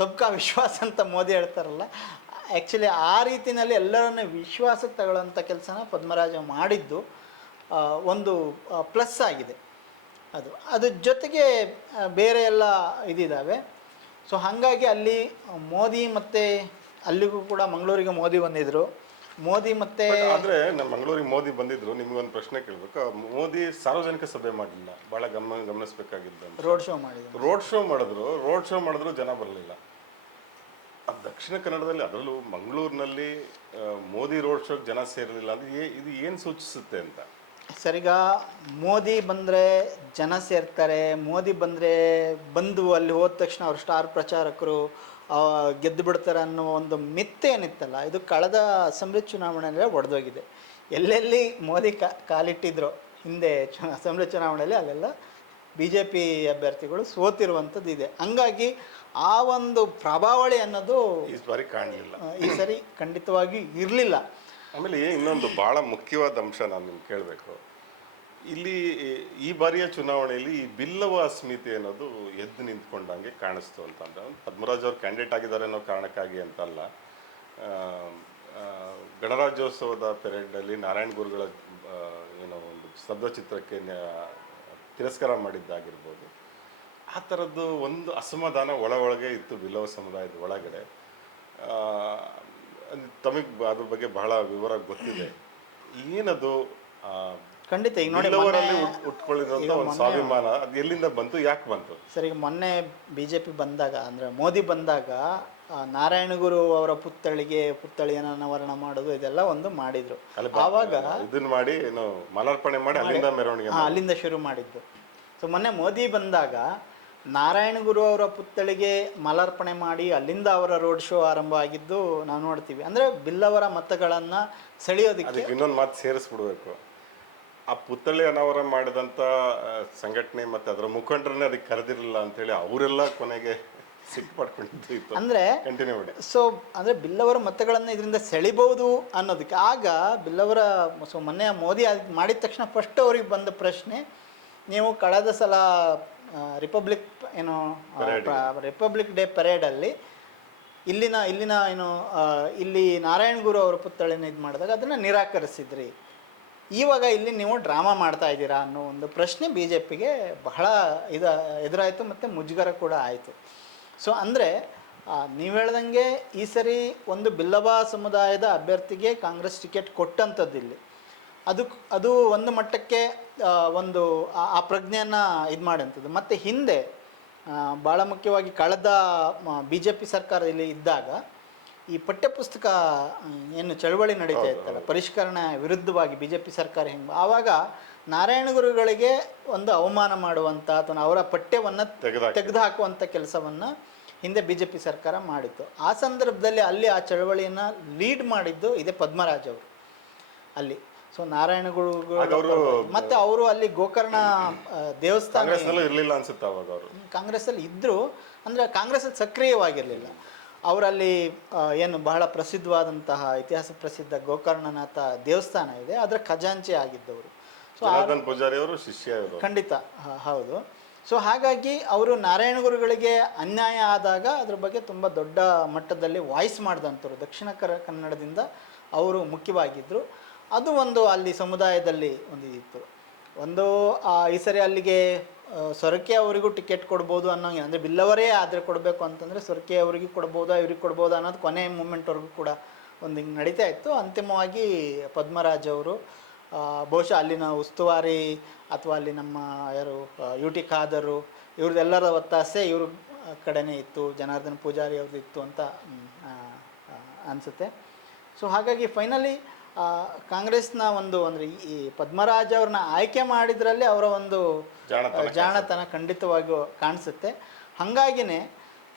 ಸಬ್ಕಾ ವಿಶ್ವಾಸ ಅಂತ ಮೋದಿ ಹೇಳ್ತಾರಲ್ಲ, ಆ್ಯಕ್ಚುಲಿ ಆ ರೀತಿಯಲ್ಲಿ ಎಲ್ಲರನ್ನು ವಿಶ್ವಾಸಕ್ಕೆ ತಗೊಳ್ಳೋಂಥ ಕೆಲಸನ ಪದ್ಮರಾಜ ಮಾಡಿದ್ದು ಒಂದು ಪ್ಲಸ್ ಆಗಿದೆ. ಅದ್ರ ಜೊತೆಗೆ ಬೇರೆ ಎಲ್ಲ ಇದಿದ್ದಾವೆ. ಸೊ ಹಾಗಾಗಿ ಅಲ್ಲಿ ಮೋದಿ ಮತ್ತು ಅಲ್ಲಿಗೂ ಕೂಡ ಮಂಗಳೂರಿಗೆ ಮೋದಿ ಬಂದಿದ್ದರು. ಮೋದಿ ಮತ್ತೆ ಆದರೆ ನಮ್ಮ ಮಂಗಳೂರಿಗೆ ಮೋದಿ ಬಂದಿದ್ರು. ನಿಮ್ಗೊಂದು ಪ್ರಶ್ನೆ ಕೇಳಬೇಕು. ಮೋದಿ ಸಾರ್ವಜನಿಕ ಸಭೆ ಮಾಡಲಿಲ್ಲ, ಭಾಳ ಗಮನಿಸಬೇಕಾಗಿದ್ದು. ರೋಡ್ ಶೋ ಮಾಡಿದ್ರು, ಜನ ಬರಲಿಲ್ಲ. ದಕ್ಷಿಣ ಕನ್ನಡದಲ್ಲಿ, ಅದರಲ್ಲೂ ಮಂಗಳೂರಿನಲ್ಲಿ ಮೋದಿ ರೋಡ್ ಶೋಗೆ ಜನ ಸೇರಲಿಲ್ಲ ಅಂದರೆ ಇದು ಏನು ಸೂಚಿಸುತ್ತೆ ಅಂತ? ಸರಿಗ ಮೋದಿ ಬಂದರೆ ಜನ ಸೇರ್ತಾರೆ, ಮೋದಿ ಬಂದು ಅಲ್ಲಿ ಹೋದ ತಕ್ಷಣ ಅವ್ರು ಸ್ಟಾರ್ ಪ್ರಚಾರಕರು ಗೆದ್ದು ಬಿಡ್ತಾರೆ ಅನ್ನೋ ಒಂದು ಮಿತ್ತೇನಿತ್ತಲ್ಲ, ಇದು ಕಳೆದ ಅಸೆಂಬ್ಲಿ ಚುನಾವಣೆಯಲ್ಲೇ ಒಡೆದೋಗಿದೆ. ಎಲ್ಲೆಲ್ಲಿ ಮೋದಿ ಕಾಲಿಟ್ಟಿದ್ರು ಹಿಂದೆ ಅಸೆಂಬ್ಲಿ ಚುನಾವಣೆಯಲ್ಲಿ, ಅಲ್ಲೆಲ್ಲ ಬಿ ಜೆ ಪಿ ಅಭ್ಯರ್ಥಿಗಳು ಸೋತಿರುವಂಥದ್ದು ಇದೆ. ಹಂಗಾಗಿ ಆ ಒಂದು ಪ್ರಭಾವಳಿ ಅನ್ನೋದು ಈ ಬಾರಿ ಕಾಣಲಿಲ್ಲ, ಈ ಸರಿ ಖಂಡಿತವಾಗಿ ಇರಲಿಲ್ಲ. ಆಮೇಲೆ ಇನ್ನೊಂದು ಭಾಳ ಮುಖ್ಯವಾದ ಅಂಶ ನಾನು ನಿಮ್ಗೆ ಕೇಳಬೇಕು. ಇಲ್ಲಿ ಈ ಬಾರಿಯ ಚುನಾವಣೆಯಲ್ಲಿ ಈ ಬಿಲ್ಲವ ಅಸ್ಮಿತೆ ಅನ್ನೋದು ಎದ್ದು ನಿಂತ್ಕೊಂಡಂಗೆ ಕಾಣಿಸ್ತು ಅಂತಂದ್ರೆ, ಪದ್ಮರಾಜ್ ಅವ್ರು ಕ್ಯಾಂಡಿಡೇಟ್ ಆಗಿದ್ದಾರೆ ಅನ್ನೋ ಕಾರಣಕ್ಕಾಗಿ ಅಂತಲ್ಲ, ಗಣರಾಜ್ಯೋತ್ಸವದ ಪೆರೇಡ್ನಲ್ಲಿ ನಾರಾಯಣ ಗುರುಗಳ ಏನೋ ಒಂದು ಸ್ತಬ್ಧಚಿತ್ರಕ್ಕೆ ತಿರಸ್ಕಾರ ಮಾಡಿದ್ದಾಗಿರ್ಬೋದು, ಆ ಥರದ್ದು ಒಂದು ಅಸಮಾಧಾನ ಒಳಗೆ ಇತ್ತು ಬಿಲ್ಲವ ಸಮುದಾಯದ ಒಳಗಡೆ. ತಮಗೆ ಅದ್ರ ಬಗ್ಗೆ ಬಹಳ ವಿವರ ಗೊತ್ತಿದೆ. ಏನದು ಖಂಡಿತ ಈಗ ನೋಡಿ ಉಟ್ಕೊಳ್ಳಿರೋಂಥ ಒಂದು ಸ್ವಾಭಿಮಾನ ಅದು ಎಲ್ಲಿಂದ ಬಂತು, ಯಾಕೆ ಬಂತು? ಸರ್, ಈಗ ಮೊನ್ನೆ ಬಿ ಜೆ ಪಿ ಬಂದಾಗ, ಅಂದರೆ ಮೋದಿ ಬಂದಾಗ ನಾರಾಯಣಗುರು ಅವರ ಪುತ್ಥಳಿಯನ್ನು ಅನಾವರಣ ಮಾಡೋದು ಇದೆಲ್ಲ ಒಂದು ಮಾಡಿದ್ರು. ಆವಾಗ ಇದನ್ನ ಮಾಡಿ ಏನು ಮಾಲಾರ್ಪಣೆ ಮಾಡಿ ಅಲ್ಲಿಂದ ಮೆರವಣಿಗೆ ಅಲ್ಲಿಂದ ಶುರು ಮಾಡಿದ್ದು. ಸೊ ಮೊನ್ನೆ ಮೋದಿ ಬಂದಾಗ ನಾರಾಯಣಗುರು ಅವರ ಪುತ್ಥಳಿಗೆ ಮಾಲಾರ್ಪಣೆ ಮಾಡಿ ಅಲ್ಲಿಂದ ಅವರ ರೋಡ್ ಶೋ ಆರಂಭ ಆಗಿದ್ದು ನಾವು ನೋಡ್ತೀವಿ. ಅಂದರೆ ಬಿಲ್ಲವರ ಮತಗಳನ್ನು ಸೆಳೆಯೋದಕ್ಕೆ ಇನ್ನೊಂದು ಮಾತು ಸೇರಿಸ್ಬಿಡ್ಬೇಕು. ಆ ಪುತ್ಥಳಿ ಅನಾವರಣ ಮಾಡಿದಂಥ ಸಂಘಟನೆ ಮತ್ತು ಅದರ ಮುಖಂಡರನ್ನೇ ಅದಕ್ಕೆ ಕರೆದಿರಲಿಲ್ಲ ಅಂತೇಳಿ ಅವರೆಲ್ಲ ಕೊನೆಗೆ ಸಿಟ್ಟು ಪಡ್ಕೊಂಡಿದ್ದು ಇತ್ತು. ಅಂದರೆ ಕಂಟಿನ್ಯೂ ಮಾಡಿ. ಸೊ ಅಂದರೆ ಬಿಲ್ಲವರ ಮತಗಳನ್ನು ಇದರಿಂದ ಸೆಳಿಬಹುದು ಅನ್ನೋದಕ್ಕೆ ಆಗ ಬಿಲ್ಲವರ ಮೊನ್ನೆ ಮೋದಿ ಮಾಡಿದ ತಕ್ಷಣ ಫಸ್ಟ್ ಅವ್ರಿಗೆ ಬಂದ ಪ್ರಶ್ನೆ, ನೀವು ಕಳೆದ ಸಲ ರಿಪಬ್ಲಿಕ್ ಡೇ ಪರೇಡಲ್ಲಿ ಇಲ್ಲಿನ ಇಲ್ಲಿ ನಾರಾಯಣ ಗುರು ಅವರ ಪುತ್ಥಳಿನ ಇದು ಮಾಡಿದಾಗ ಅದನ್ನು ನಿರಾಕರಿಸಿದ್ರಿ, ಇವಾಗ ಇಲ್ಲಿ ನೀವು ಡ್ರಾಮಾ ಮಾಡ್ತಾ ಇದ್ದೀರಾ ಅನ್ನೋ ಒಂದು ಪ್ರಶ್ನೆ ಬಿ ಜೆ ಪಿಗೆ ಬಹಳ ಎದುರಾಯಿತು ಮತ್ತು ಮುಜುಗರ ಕೂಡ ಆಯಿತು. ಸೊ ಅಂದರೆ ನೀವು ಹೇಳ್ದಂಗೆ ಈ ಸರಿ ಒಂದು ಬಿಲ್ಲವ ಸಮುದಾಯದ ಅಭ್ಯರ್ಥಿಗೆ ಕಾಂಗ್ರೆಸ್ ಟಿಕೆಟ್ ಕೊಟ್ಟಂಥದ್ದು ಇಲ್ಲಿ ಅದು ಒಂದು ಮಟ್ಟಕ್ಕೆ ಒಂದು ಆ ಪ್ರಜ್ಞೆಯನ್ನು ಇದು ಮಾಡೋಂಥದ್ದು. ಮತ್ತು ಹಿಂದೆ ಭಾಳ ಮುಖ್ಯವಾಗಿ ಕಳೆದ ಬಿ ಜೆ ಪಿ ಸರ್ಕಾರ ಇಲ್ಲಿ ಇದ್ದಾಗ ಈ ಪಠ್ಯಪುಸ್ತಕ ಏನು ಚಳವಳಿ ನಡೀತಾ ಇತ್ತಲ್ಲ, ಪರಿಷ್ಕರಣೆ ವಿರುದ್ಧವಾಗಿ ಬಿ ಜೆ ಪಿ ಸರ್ಕಾರ ಹೆಂಗೆ, ಆವಾಗ ನಾರಾಯಣ ಗುರುಗಳಿಗೆ ಒಂದು ಅವಮಾನ ಮಾಡುವಂಥ ಅಥವಾ ಅವರ ಪಠ್ಯವನ್ನು ತೆಗೆದುಹಾಕುವಂಥ ಕೆಲಸವನ್ನು ಹಿಂದೆ ಬಿ ಜೆ ಪಿ ಸರ್ಕಾರ ಮಾಡಿತ್ತು. ಆ ಸಂದರ್ಭದಲ್ಲಿ ಅಲ್ಲಿ ಆ ಚಳವಳಿಯನ್ನು ಲೀಡ್ ಮಾಡಿದ್ದು ಇದೇ ಪದ್ಮರಾಜ್ ಅವರು ಅಲ್ಲಿ. ಸೊ ನಾರಾಯಣ ಗುರುಗಳು ಮತ್ತು ಅವರು ಅಲ್ಲಿ ಗೋಕರ್ಣ ದೇವಸ್ಥಾನ ಇರಲಿಲ್ಲ ಅನ್ಸುತ್ತೆ ಅವಾಗ ಅವರು ಕಾಂಗ್ರೆಸ್ಸಲ್ಲಿ ಇದ್ದರು, ಅಂದರೆ ಕಾಂಗ್ರೆಸ್ಸಲ್ಲಿ ಸಕ್ರಿಯವಾಗಿರಲಿಲ್ಲ. ಅವರಲ್ಲಿ ಏನು ಬಹಳ ಪ್ರಸಿದ್ಧವಾದಂತಹ ಇತಿಹಾಸ ಪ್ರಸಿದ್ಧ ಗೋಕರ್ಣನಾಥ ದೇವಸ್ಥಾನ ಇದೆ, ಅದರ ಖಜಾಂಚಿ ಆಗಿದ್ದವರು. ಸೊ ಜನಾರ್ದನ್ ಪೂಜಾರಿ ಅವರು ಶಿಷ್ಯ ಇವರು. ಖಂಡಿತ ಹೌದು. ಸೊ ಹಾಗಾಗಿ ಅವರು ನಾರಾಯಣ ಗುರುಗಳಿಗೆ ಅನ್ಯಾಯ ಆದಾಗ ಅದ್ರ ಬಗ್ಗೆ ತುಂಬ ದೊಡ್ಡ ಮಟ್ಟದಲ್ಲಿ ವಾಯ್ಸ್ ಮಾಡಿದಂಥವ್ರು. ದಕ್ಷಿಣ ಕನ್ನಡದಿಂದ ಅವರು ಮುಖ್ಯವಾಗಿದ್ದರು. ಅದು ಒಂದು ಅಲ್ಲಿ ಸಮುದಾಯದಲ್ಲಿ ಒಂದು ಇತ್ತು. ಒಂದು ಈ ಸರಿ ಅಲ್ಲಿಗೆ ಸೊರಕೆ ಅವರಿಗೂ ಟಿಕೆಟ್ ಕೊಡ್ಬೋದು ಅನ್ನೋ, ಅಂದರೆ ಬಿಲ್ಲವರೇ ಆದರೆ ಕೊಡಬೇಕು ಅಂತಂದರೆ ಸೊರಕೆ ಅವರಿಗೆ ಕೊಡ್ಬೋದಾ ಇವ್ರಿಗೆ ಕೊಡ್ಬೋದಾ ಅನ್ನೋದು ಕೊನೆ ಮೂಮೆಂಟ್ವರೆಗೂ ಕೂಡ ಒಂದು ಹಿಂಗೆ ನಡೀತಾ ಇತ್ತು. ಅಂತಿಮವಾಗಿ ಪದ್ಮರಾಜ್ ಅವರು ಬಹುಶಃ ಅಲ್ಲಿನ ಉಸ್ತುವಾರಿ ಅಥವಾ ಅಲ್ಲಿ ನಮ್ಮ ಯಾರು ಯು ಟಿ ಖಾದರು ಇವ್ರದ್ದೆಲ್ಲರ ಒತ್ತಾಸೆ ಇವ್ರ ಕಡೆನೇ ಇತ್ತು, ಜನಾರ್ದನ್ ಪೂಜಾರಿ ಅವ್ರದ್ದು ಇತ್ತು ಅಂತ ಅನಿಸುತ್ತೆ. ಸೊ ಹಾಗಾಗಿ ಫೈನಲಿ ಕಾಂಗ್ರೆಸ್ನ ಒಂದು ಅಂದರೆ ಈ ಪದ್ಮರಾಜ್ ಅವ್ರನ್ನ ಆಯ್ಕೆ ಮಾಡಿದ್ರಲ್ಲಿ ಅವರ ಒಂದು ಜಾಣತನ ಖಂಡಿತವಾಗಿಯೂ ಕಾಣಿಸುತ್ತೆ. ಹಾಗಾಗಿನೇ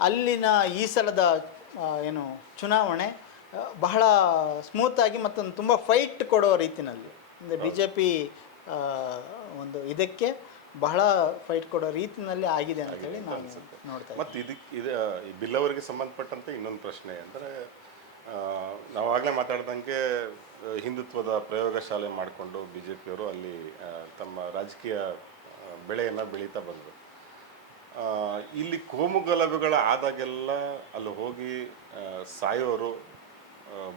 ಅಲ್ಲಿನ ಈ ಸಲದ ಏನು ಚುನಾವಣೆ ಬಹಳ ಸ್ಮೂತಾಗಿ ಮತ್ತೊಂದು ತುಂಬ ಫೈಟ್ ಕೊಡೋ ರೀತಿಯಲ್ಲಿ, ಅಂದರೆ ಬಿ ಜೆ ಪಿ ಒಂದು ಇದಕ್ಕೆ ಬಹಳ ಫೈಟ್ ಕೊಡೋ ರೀತಿಯಲ್ಲಿ ಆಗಿದೆ ಅಂತೇಳಿ ನಾನು ನೋಡ್ತಾ. ಮತ್ತು ಈ ಬಿಲ್ ಅವರಿಗೆ ಸಂಬಂಧಪಟ್ಟಂತೆ ಇನ್ನೊಂದು ಪ್ರಶ್ನೆ ಅಂದರೆ, ನಾವಾಗಲೇ ಮಾತಾಡ್ದಂಗೆ ಹಿಂದುತ್ವದ ಪ್ರಯೋಗಶಾಲೆ ಮಾಡಿಕೊಂಡು ಬಿ ಜೆ ಪಿಯವರು ಅಲ್ಲಿ ತಮ್ಮ ರಾಜಕೀಯ ಬೆಳೆಯನ್ನು ಬೆಳೀತಾ ಬಂದರು. ಇಲ್ಲಿ ಕೋಮು ಗಲಭೆಗಳ ಆದಾಗೆಲ್ಲ ಅಲ್ಲಿ ಹೋಗಿ ಸಾಯೋರು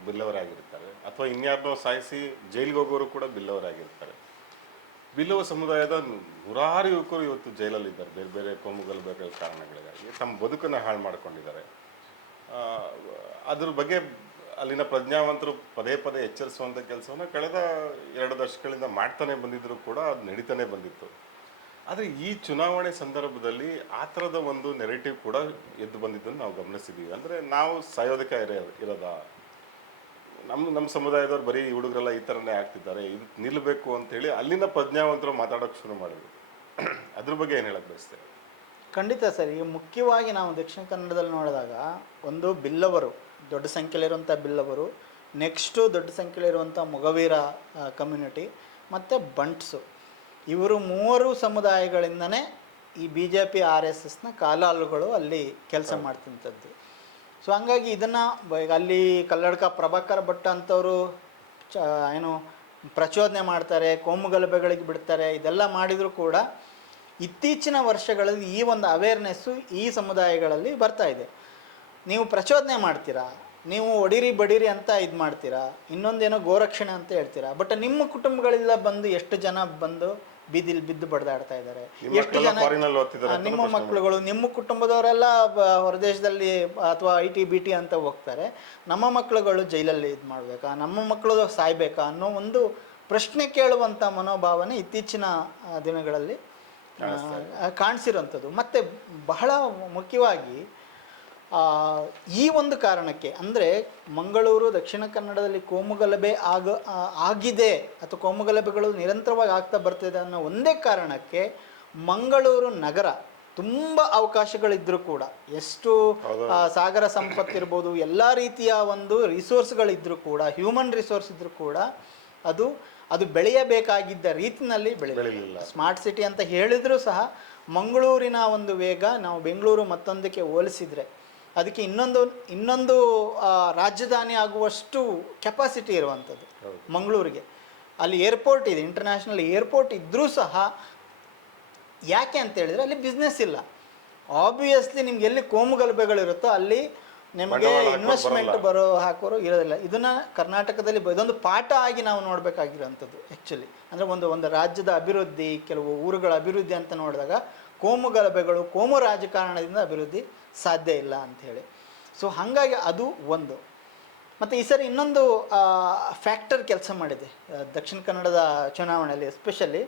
ಬಿಲ್ಲವರಾಗಿರ್ತಾರೆ, ಅಥವಾ ಇನ್ಯಾರನ್ನೋ ಸಾಯಿಸಿ ಜೈಲಿಗೆ ಹೋಗೋರು ಕೂಡ ಬಿಲ್ಲವರಾಗಿರ್ತಾರೆ. ಬಿಲ್ಲವ ಸಮುದಾಯದ ನೂರಾರು ಯುವಕರು ಇವತ್ತು ಜೈಲಲ್ಲಿದ್ದಾರೆ, ಬೇರೆ ಬೇರೆ ಕೋಮು ಗಲಭೆಗಳ ಕಾರಣಗಳಿಗಾಗಿ ತಮ್ಮ ಬದುಕನ್ನು ಹಾಳು ಮಾಡ್ಕೊಂಡಿದ್ದಾರೆ. ಅದ್ರ ಬಗ್ಗೆ ಅಲ್ಲಿನ ಪ್ರಜ್ಞಾವಂತರು ಪದೇ ಪದೇ ಎಚ್ಚರಿಸುವಂಥ ಕೆಲಸವನ್ನು ಕಳೆದ 2 ದಶಕಗಳಿಂದ ಮಾಡ್ತಾನೆ ಬಂದಿದ್ದರೂ ಕೂಡ ಅದು ನಡೀತಾನೆ ಬಂದಿತ್ತು. ಆದರೆ ಈ ಚುನಾವಣೆ ಸಂದರ್ಭದಲ್ಲಿ ಆ ಥರದ ಒಂದು ನೆರೆಟಿವ್ ಕೂಡ ಎದ್ದು ಬಂದಿದ್ದನ್ನು ನಾವು ಗಮನಿಸಿದ್ದೀವಿ. ಅಂದರೆ ನಾವು ಸಾಯೋದಕ್ಕೆ ಇರೋದ, ನಮ್ಮ ಸಮುದಾಯದವ್ರು ಬರೀ ಹುಡುಗರೆಲ್ಲ ಈ ಥರನೇ ಆಗ್ತಿದ್ದಾರೆ, ಇದು ನಿಲ್ಲಬೇಕು ಅಂಥೇಳಿ ಅಲ್ಲಿನ ಪ್ರಜ್ಞಾವಂತರು ಮಾತಾಡೋಕ್ಕೆ ಶುರು ಮಾಡಿದ್ರು. ಅದ್ರ ಬಗ್ಗೆ ಏನು ಹೇಳಕ್ಕೆ ಬಯಸ್ತೇವೆ? ಖಂಡಿತ ಸರ್. ಈಗ ಮುಖ್ಯವಾಗಿ ನಾವು ದಕ್ಷಿಣ ಕನ್ನಡದಲ್ಲಿ ನೋಡಿದಾಗ ಒಂದು ಬಿಲ್ಲವರು, ದೊಡ್ಡ ಸಂಖ್ಯೆಯಲ್ಲಿರುವಂಥ ಬಿಲ್ಲವರು, ನೆಕ್ಸ್ಟು ದೊಡ್ಡ ಸಂಖ್ಯೆಯಲ್ಲಿರುವಂಥ ಮೊಗವೀರ ಕಮ್ಯುನಿಟಿ ಮತ್ತು ಬಂಟ್ಸು, ಇವರು 3 ಸಮುದಾಯಗಳಿಂದನೇ ಈ ಬಿ ಜೆ ಪಿ RSSನ ಕಾಲಾಳುಗಳು ಅಲ್ಲಿ ಕೆಲಸ ಮಾಡ್ತಿಂಥದ್ದು. ಸೊ ಹಂಗಾಗಿ ಇದನ್ನು ಅಲ್ಲಿ ಕಲ್ಲಡ್ಕ ಪ್ರಭಾಕರ್ ಭಟ್ ಅಂಥವರು ಏನು ಪ್ರಚೋದನೆ ಮಾಡ್ತಾರೆ, ಕೋಮು ಗಲಭೆಗಳಿಗೆ ಬಿಡ್ತಾರೆ, ಇದೆಲ್ಲ ಮಾಡಿದರೂ ಕೂಡ ಇತ್ತೀಚಿನ ವರ್ಷಗಳಲ್ಲಿ ಈ ಒಂದು ಅವೇರ್ನೆಸ್ಸು ಈ ಸಮುದಾಯಗಳಲ್ಲಿ ಬರ್ತಾ ಇದೆ. ನೀವು ಪ್ರಚೋದನೆ ಮಾಡ್ತೀರಾ, ನೀವು ಒಡಿರಿ ಬಡಿರಿ ಅಂತ ಇದು ಮಾಡ್ತೀರಾ, ಇನ್ನೊಂದೇನೋ ಗೋರಕ್ಷಣೆ ಅಂತ ಹೇಳ್ತೀರಾ, ಬಟ್ ನಿಮ್ಮ ಕುಟುಂಬಗಳಿಂದ ಬಂದು ಎಷ್ಟು ಜನ ಬಂದು ಬೀದಿಲಿ ಬಿದ್ದು ಬಡ್ದಾಡ್ತಾ ಇದ್ದಾರೆ, ಎಷ್ಟು ಜನ ನಿಮ್ಮ ಮಕ್ಕಳುಗಳು, ನಿಮ್ಮ ಕುಟುಂಬದವರೆಲ್ಲ ಹೊರದೇಶದಲ್ಲಿ ಅಥವಾ IT BT ಅಂತ ಹೋಗ್ತಾರೆ, ನಮ್ಮ ಮಕ್ಕಳುಗಳು ಜೈಲಲ್ಲಿ ಇದು ಮಾಡಬೇಕಾ, ನಮ್ಮ ಮಕ್ಕಳು ಸಾಯ್ಬೇಕಾ ಅನ್ನೋ ಒಂದು ಪ್ರಶ್ನೆ ಕೇಳುವಂಥ ಮನೋಭಾವನೆ ಇತ್ತೀಚಿನ ದಿನಗಳಲ್ಲಿ ಕಾಣಿಸಿರೋಂಥದ್ದು. ಮತ್ತು ಬಹಳ ಮುಖ್ಯವಾಗಿ ಈ ಒಂದು ಕಾರಣಕ್ಕೆ, ಅಂದರೆ ಮಂಗಳೂರು ದಕ್ಷಿಣ ಕನ್ನಡದಲ್ಲಿ ಕೋಮುಗಲಭೆ ಆಗಿದೆ ಅಥವಾ ಕೋಮುಗಲಭೆಗಳು ನಿರಂತರವಾಗಿ ಆಗ್ತಾ ಬರ್ತಿದೆ ಅನ್ನೋ ಒಂದೇ ಕಾರಣಕ್ಕೆ ಮಂಗಳೂರು ನಗರ ತುಂಬ ಅವಕಾಶಗಳಿದ್ದರೂ ಕೂಡ, ಎಷ್ಟು ಸಾಗರ ಸಂಪತ್ತಿರ್ಬೋದು, ಎಲ್ಲ ರೀತಿಯ ಒಂದು ರಿಸೋರ್ಸ್ಗಳಿದ್ದರೂ ಕೂಡ, ಹ್ಯೂಮನ್ ರಿಸೋರ್ಸ್ ಇದ್ದರೂ ಕೂಡ ಅದು ಬೆಳೆಯಬೇಕಾಗಿದ್ದ ರೀತಿಯಲ್ಲಿ ಬೆಳೆಯಲಿಲ್ಲ. ಸ್ಮಾರ್ಟ್ ಸಿಟಿ ಅಂತ ಹೇಳಿದರೂ ಸಹ ಮಂಗಳೂರಿನ ಒಂದು ವೇಗ ನಾವು ಬೆಂಗಳೂರು ಮತ್ತೊಂದಕ್ಕೆ ಹೋಲಿಸಿದರೆ ಅದಕ್ಕೆ ಇನ್ನೊಂದು ರಾಜಧಾನಿ ಆಗುವಷ್ಟು ಕೆಪಾಸಿಟಿ ಇರುವಂಥದ್ದು ಮಂಗಳೂರಿಗೆ. ಅಲ್ಲಿ ಏರ್ಪೋರ್ಟ್ ಇದೆ, ಇಂಟರ್ನ್ಯಾಷನಲ್ ಏರ್ಪೋರ್ಟ್ ಇದ್ದರೂ ಸಹ ಯಾಕೆ ಅಂತ ಹೇಳಿದರೆ ಅಲ್ಲಿ ಬಿಸ್ನೆಸ್ ಇಲ್ಲ. ಆಬ್ವಿಯಸ್ಲಿ ನಿಮ್ಗೆ ಎಲ್ಲಿ ಕೋಮು ಗಲಭೆಗಳಿರುತ್ತೋ ಅಲ್ಲಿ ನಿಮಗೆ ಇನ್ವೆಸ್ಟ್ಮೆಂಟ್ ಹಾಕೋರು ಇರೋದಿಲ್ಲ. ಇದನ್ನು ಕರ್ನಾಟಕದಲ್ಲಿ ಇದೊಂದು ಪಾಠ ಆಗಿ ನಾವು ನೋಡಬೇಕಾಗಿರೋಂಥದ್ದು ಆ್ಯಕ್ಚುಲಿ. ಅಂದರೆ ಒಂದು ರಾಜ್ಯದ ಅಭಿವೃದ್ಧಿ, ಕೆಲವು ಊರುಗಳ ಅಭಿವೃದ್ಧಿ ಅಂತ ನೋಡಿದಾಗ ಕೋಮು ಗಲಭೆಗಳು, ಕೋಮು ರಾಜಕಾರಣದಿಂದ ಅಭಿವೃದ್ಧಿ ಸಾಧ್ಯ ಇಲ್ಲ ಅಂಥೇಳಿ. ಸೊ ಹಾಗಾಗಿ ಅದು ಒಂದು. ಮತ್ತು ಈ ಸರಿ ಇನ್ನೊಂದು ಫ್ಯಾಕ್ಟರ್ ಕೆಲಸ ಮಾಡಿದೆ ದಕ್ಷಿಣ ಕನ್ನಡದ ಚುನಾವಣೆಯಲ್ಲಿ, ಎಸ್ಪೆಷಲಿ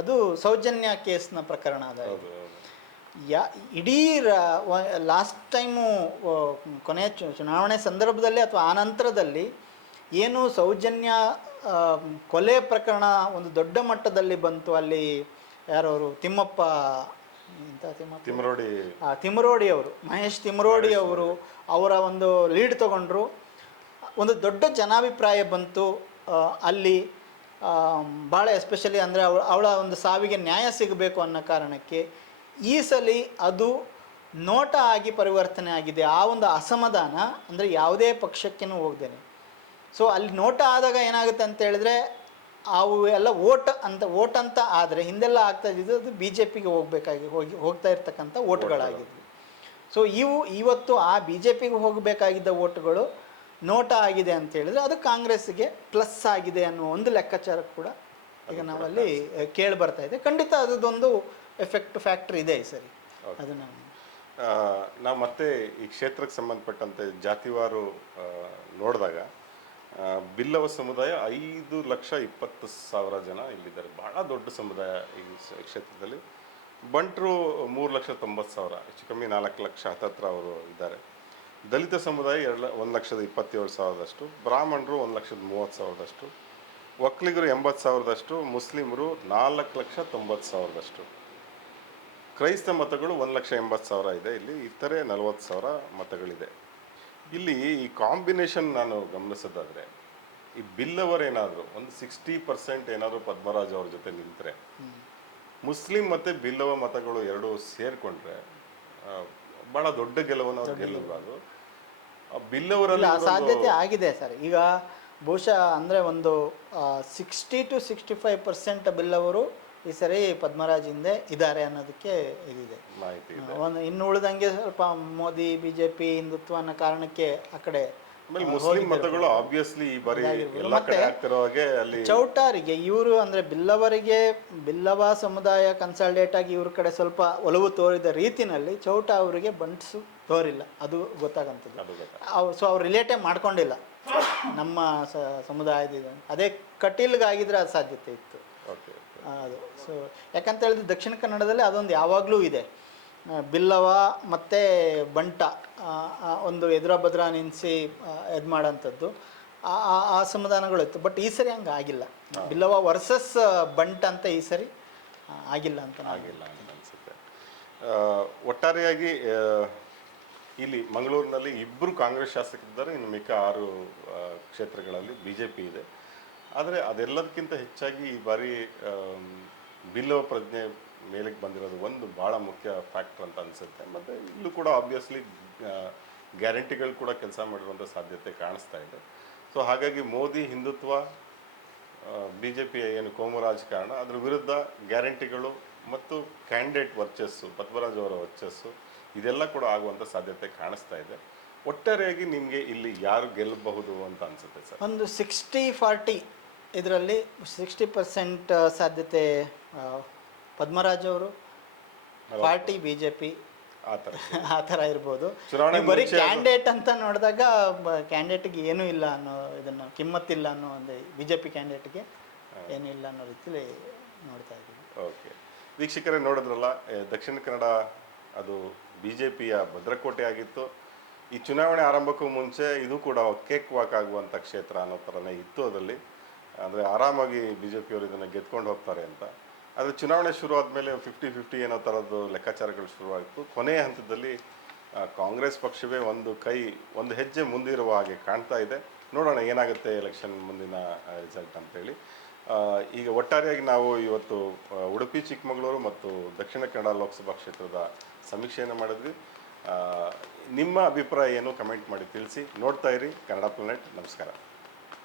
ಅದು ಸೌಜನ್ಯ ಕೇಸ್ನ ಪ್ರಕರಣ. ಅದಾಯಿತು ಇಡೀ ಲಾಸ್ಟ್ ಟೈಮು ಕೊನೆಯ ಚುನಾವಣೆ ಸಂದರ್ಭದಲ್ಲಿ ಅಥವಾ ಆ ನಂತರದಲ್ಲಿ ಏನು ಸೌಜನ್ಯ ಕೊಲೆ ಪ್ರಕರಣ ಒಂದು ದೊಡ್ಡ ಮಟ್ಟದಲ್ಲಿ ಬಂತು. ಅಲ್ಲಿ ಯಾರವರು ತಿಮ್ಮರೋಡಿ ಅವರು, ಮಹೇಶ್ ತಿಮ್ಮರೋಡಿ ಅವರು ಅವರ ಒಂದು ಲೀಡ್ ತಗೊಂಡ್ರು, ಒಂದು ದೊಡ್ಡ ಜನಾಭಿಪ್ರಾಯ ಬಂತು ಅಲ್ಲಿ. ಭಾಳ ಎಸ್ಪೆಷಲಿ ಅಂದರೆ ಅವಳ ಒಂದು ಸಾವಿಗೆ ನ್ಯಾಯ ಸಿಗಬೇಕು ಅನ್ನೋ ಕಾರಣಕ್ಕೆ ಈ ಸಲ ಅದು ನೋಟ ಆಗಿ ಪರಿವರ್ತನೆ ಆಗಿದೆ. ಆ ಒಂದು ಅಸಮಾಧಾನ ಅಂದರೆ ಯಾವುದೇ ಪಕ್ಷಕ್ಕೇನು ಹೋಗ್ದೇನೆ. ಸೊ ಅಲ್ಲಿ ನೋಟ ಆದಾಗ ಏನಾಗುತ್ತೆ ಅಂತ ಹೇಳಿದ್ರೆ ಅವು ಎಲ್ಲ ಓಟ್ ಅಂತ ಆದರೆ ಹಿಂದೆಲ್ಲ ಆಗ್ತಾ ಇದ್ದಿದ್ದು ಅದು ಬಿ ಜೆ ಪಿಗೆ ಹೋಗ್ತಾ ಇರ್ತಕ್ಕಂಥ ಓಟ್ಗಳಾಗಿದ್ವು. ಸೊ ಇವತ್ತು ಆ ಬಿ ಜೆ ಪಿಗೆ ಹೋಗಬೇಕಾಗಿದ್ದ ಓಟ್ಗಳು ನೋಟ ಆಗಿದೆ ಅಂತ ಹೇಳಿದ್ರೆ ಅದು ಕಾಂಗ್ರೆಸ್ಗೆ ಪ್ಲಸ್ ಆಗಿದೆ ಅನ್ನೋ ಒಂದು ಲೆಕ್ಕಾಚಾರ ಕೂಡ ಈಗ ನಾವಲ್ಲಿ ಕೇಳಿ ಬರ್ತಾ ಇದೆ. ಖಂಡಿತ ಅದೊಂದು ಫ್ಯಾಕ್ಟ್ರಿ ಇದೆ ಸರಿ. ಅದನ್ನು ನಾವು ಮತ್ತೆ ಈ ಕ್ಷೇತ್ರಕ್ಕೆ ಸಂಬಂಧಪಟ್ಟಂತೆ ಜಾತಿವಾರು ನೋಡಿದಾಗ ಬಿಲ್ಲವ ಸಮುದಾಯ 5,20,000 ಜನ ಇಲ್ಲಿದ್ದಾರೆ. ಭಾಳ ದೊಡ್ಡ ಸಮುದಾಯ ಈ ಕ್ಷೇತ್ರದಲ್ಲಿ. ಬಂಟರು 3,90,000, ಹೆಚ್ಚು ಕಮ್ಮಿ 4 ಲಕ್ಷ ಹತ್ತತ್ರ ಅವರು ಇದ್ದಾರೆ. ದಲಿತ ಸಮುದಾಯ 1,27,000, ಬ್ರಾಹ್ಮಣರು 1,30,000, ಒಕ್ಕಲಿಗರು 80,000, ಮುಸ್ಲಿಮರು 4,90,000. ಕ್ರೈಸ್ತ ಮತಗಳು 1,80,000 ಇದೆ. ಇಲ್ಲಿ ಇತರೆ 40,000 ಮತಗಳಿದೆ. ಇಲ್ಲಿ ಈ ಕಾಂಬಿನೇಷನ್ ನಾನು ಗಮನಿಸೋದಾದರೆ ಈ ಬಿಲ್ಲವರೇನಾದರೂ ಒಂದು 60% ಏನಾದರೂ ಪದ್ಮರಾಜ್ ಅವ್ರ ಜೊತೆ ನಿಂತರೆ, ಮುಸ್ಲಿಂ ಮತ್ತು ಬಿಲ್ಲವ ಮತಗಳು ಎರಡೂ ಸೇರಿಕೊಂಡ್ರೆ ಭಾಳ ದೊಡ್ಡ ಗೆಲುವನ್ನು ಅವ್ರು ಗೆಲ್ಲಬಾರ್ದು. ಬಿಲ್ಲವರಲ್ಲಿ ಸಾಧ್ಯತೆ ಆಗಿದೆ ಸರ್. ಈಗ ಬಹುಶಃ ಅಂದರೆ ಒಂದು 60 to 65% ಬಿಲ್ಲವರು ಈ ಸರಿ ಪದ್ಮರಾಜ್ ಹಿಂದೆ ಇದ್ದಾರೆ ಅನ್ನೋದಕ್ಕೆ ಇದಿದೆ ಮಾಹಿತಿ. ಒಂದು ಇನ್ನು ಉಳಿದಂಗೆ ಸ್ವಲ್ಪ ಮೋದಿ ಬಿಜೆಪಿ ಹಿಂದುತ್ವ ಅನ್ನೋ ಕಾರಣಕ್ಕೆ ಆ ಕಡೆ ಮುಸ್ಲಿಂ ಮತಗಳು ಆಬ್ವಿಯಸ್ಲಿ ಈ ಬಾರಿ ಎಲ್ಲ ಕಡೆ ಆಗ್ತಿರೋ ಹಾಗೆ ಅಲ್ಲಿ ಚೌಟಾರಿಗೆ ಇವರು ಅಂದರೆ ಬಿಲ್ಲವ ಸಮುದಾಯ ಕನ್ಸಾಲ್ಡೇಟ್ ಆಗಿ ಇವ್ರ ಕಡೆ ಸ್ವಲ್ಪ ಒಲವು ತೋರಿದ ರೀತಿನಲ್ಲಿ ಚೌಟ ಅವರಿಗೆ ಬಂಟ್ಸು ತೋರಿಲ್ಲ. ಅದು ಗೊತ್ತಾಗಂಥದ್ದು. ಸೊ ಅವ್ರು ರಿಲೇಟೇ ಮಾಡ್ಕೊಂಡಿಲ್ಲ ನಮ್ಮ ಸಮುದಾಯದ. ಅದೇ ಕಟೀಲ್ಗಾಗಿದ್ರೆ ಅದು ಸಾಧ್ಯತೆ ಇತ್ತು. ಅದು ಸೊ ಯಾಕಂತ ಹೇಳಿದ್ರೆ ದಕ್ಷಿಣ ಕನ್ನಡದಲ್ಲಿ ಅದೊಂದು ಯಾವಾಗಲೂ ಇದೆ. ಬಿಲ್ಲವ ಮತ್ತು ಬಂಟ ಒಂದು ಎದುರ ಬದ್ರ ನಿಲ್ಲಿಸಿ ಇದು ಮಾಡೋಂಥದ್ದು ಆ ಸಮಾಧಾನಗಳು ಇತ್ತು. ಬಟ್ ಈ ಸರಿ ಹಂಗೆ ಆಗಿಲ್ಲ. ಬಿಲ್ಲವ ವರ್ಸಸ್ ಬಂಟ ಅಂತ ಈ ಸರಿ ಆಗಿಲ್ಲ ಅಂತ ಅನಿಸುತ್ತೆ. ಒಟ್ಟಾರೆಯಾಗಿ ಇಲ್ಲಿ ಮಂಗಳೂರಿನಲ್ಲಿ 2 ಕಾಂಗ್ರೆಸ್ ಶಾಸಕರಿದ್ದಾರೆ, ಇನ್ನು ಮಿಕ್ಕ 6 ಕ್ಷೇತ್ರಗಳಲ್ಲಿ ಬಿ ಜೆ ಪಿ ಇದೆ. ಆದರೆ ಅದೆಲ್ಲದಕ್ಕಿಂತ ಹೆಚ್ಚಾಗಿ ಈ ಬಾರಿ ಬಿಲ್ಲವ ಪ್ರಜ್ಞೆ ಮೇಲಕ್ಕೆ ಬಂದಿರೋದು ಒಂದು ಭಾಳ ಮುಖ್ಯ ಫ್ಯಾಕ್ಟರ್ ಅಂತ ಅನಿಸುತ್ತೆ. ಮತ್ತು ಇಲ್ಲೂ ಕೂಡ ಆಬ್ವಿಯಸ್ಲಿ ಗ್ಯಾರಂಟಿಗಳು ಕೂಡ ಕೆಲಸ ಮಾಡಿರುವಂಥ ಸಾಧ್ಯತೆ ಕಾಣಿಸ್ತಾ ಇದೆ. ಸೊ ಹಾಗಾಗಿ ಮೋದಿ ಹಿಂದುತ್ವ, ಬಿ ಜೆ ಪಿಯ ಏನು ಕೋಮು ರಾಜಕಾರಣ, ಅದ್ರ ವಿರುದ್ಧ ಗ್ಯಾರಂಟಿಗಳು ಮತ್ತು ಕ್ಯಾಂಡಿಡೇಟ್ ವರ್ಚಸ್ಸು, ಪದ್ಮರಾಜ್ ಅವರ ವರ್ಚಸ್ಸು, ಇದೆಲ್ಲ ಕೂಡ ಆಗುವಂಥ ಸಾಧ್ಯತೆ ಕಾಣಿಸ್ತಾ ಇದೆ. ಒಟ್ಟಾರೆಯಾಗಿ ನಿಮಗೆ ಇಲ್ಲಿ ಯಾರು ಗೆಲ್ಲಬಹುದು ಅಂತ ಅನಿಸುತ್ತೆ ಸರ್? ಒಂದು 60-40 ಇದರಲ್ಲಿ 60% ಸಾಧ್ಯತೆ ಪದ್ಮರಾಜ್ ಅವರು, 40 ಬಿ ಜೆ ಪಿ, ಆ ಥರ ಇರ್ಬೋದು. ಬರೀ ಕ್ಯಾಂಡಿಡೇಟ್ ಅಂತ ನೋಡಿದಾಗ ಕ್ಯಾಂಡಿಡೇಟ್ಗೆ ಏನೂ ಇಲ್ಲ ಅನ್ನೋ, ಇದನ್ನು ಕಿಮ್ಮತ್ತಿಲ್ಲ ಅನ್ನೋ ಒಂದು ಬಿ ಜೆ ಪಿ ಕ್ಯಾಂಡಿಡೇಟ್ಗೆ ಏನೂ ಇಲ್ಲ ಅನ್ನೋ ರೀತಿಯಲ್ಲಿ ನೋಡ್ತಾ ಇದ್ದೀವಿ. ಓಕೆ ವೀಕ್ಷಕರೇ, ನೋಡಿದ್ರಲ್ಲ, ದಕ್ಷಿಣ ಕನ್ನಡ ಅದು ಬಿ ಜೆ ಪಿಯ ಭದ್ರಕೋಟೆ ಆಗಿತ್ತು. ಈ ಚುನಾವಣೆ ಆರಂಭಕ್ಕೂ ಮುಂಚೆ ಇದು ಕೂಡ ಕೇಕ್ ವಾಕ್ ಆಗುವಂಥ ಕ್ಷೇತ್ರ ಅನ್ನೋ ಥರನೇ ಇತ್ತು. ಅದರಲ್ಲಿ ಅಂದರೆ ಆರಾಮಾಗಿ ಬಿ ಜೆ ಪಿಯವರು ಇದನ್ನು ಗೆದ್ಕೊಂಡು ಹೋಗ್ತಾರೆ ಅಂತ. ಆದರೆ ಚುನಾವಣೆ ಶುರು ಆದಮೇಲೆ 50-50 ಏನೋ ಥರದ್ದು ಲೆಕ್ಕಾಚಾರಗಳು ಶುರುವಾಯಿತು. ಕೊನೆಯ ಹಂತದಲ್ಲಿ ಕಾಂಗ್ರೆಸ್ ಪಕ್ಷವೇ ಒಂದು ಹೆಜ್ಜೆ ಮುಂದಿರುವ ಹಾಗೆ ಕಾಣ್ತಾ ಇದೆ. ನೋಡೋಣ ಏನಾಗುತ್ತೆ ಎಲೆಕ್ಷನ್ ಮುಂದಿನ ರಿಸಲ್ಟ್ ಅಂತೇಳಿ. ಈಗ ಒಟ್ಟಾರೆಯಾಗಿ ನಾವು ಇವತ್ತು ಉಡುಪಿ, ಚಿಕ್ಕಮಗಳೂರು ಮತ್ತು ದಕ್ಷಿಣ ಕನ್ನಡ ಲೋಕಸಭಾ ಕ್ಷೇತ್ರದ ಸಮೀಕ್ಷೆಯನ್ನು ಮಾಡಿದ್ವಿ. ನಿಮ್ಮ ಅಭಿಪ್ರಾಯ ಏನು ಕಮೆಂಟ್ ಮಾಡಿ ತಿಳಿಸಿ. ನೋಡ್ತಾ ಇರಿ ಕನ್ನಡ ಪ್ಲಾನೆಟ್. ನಮಸ್ಕಾರ.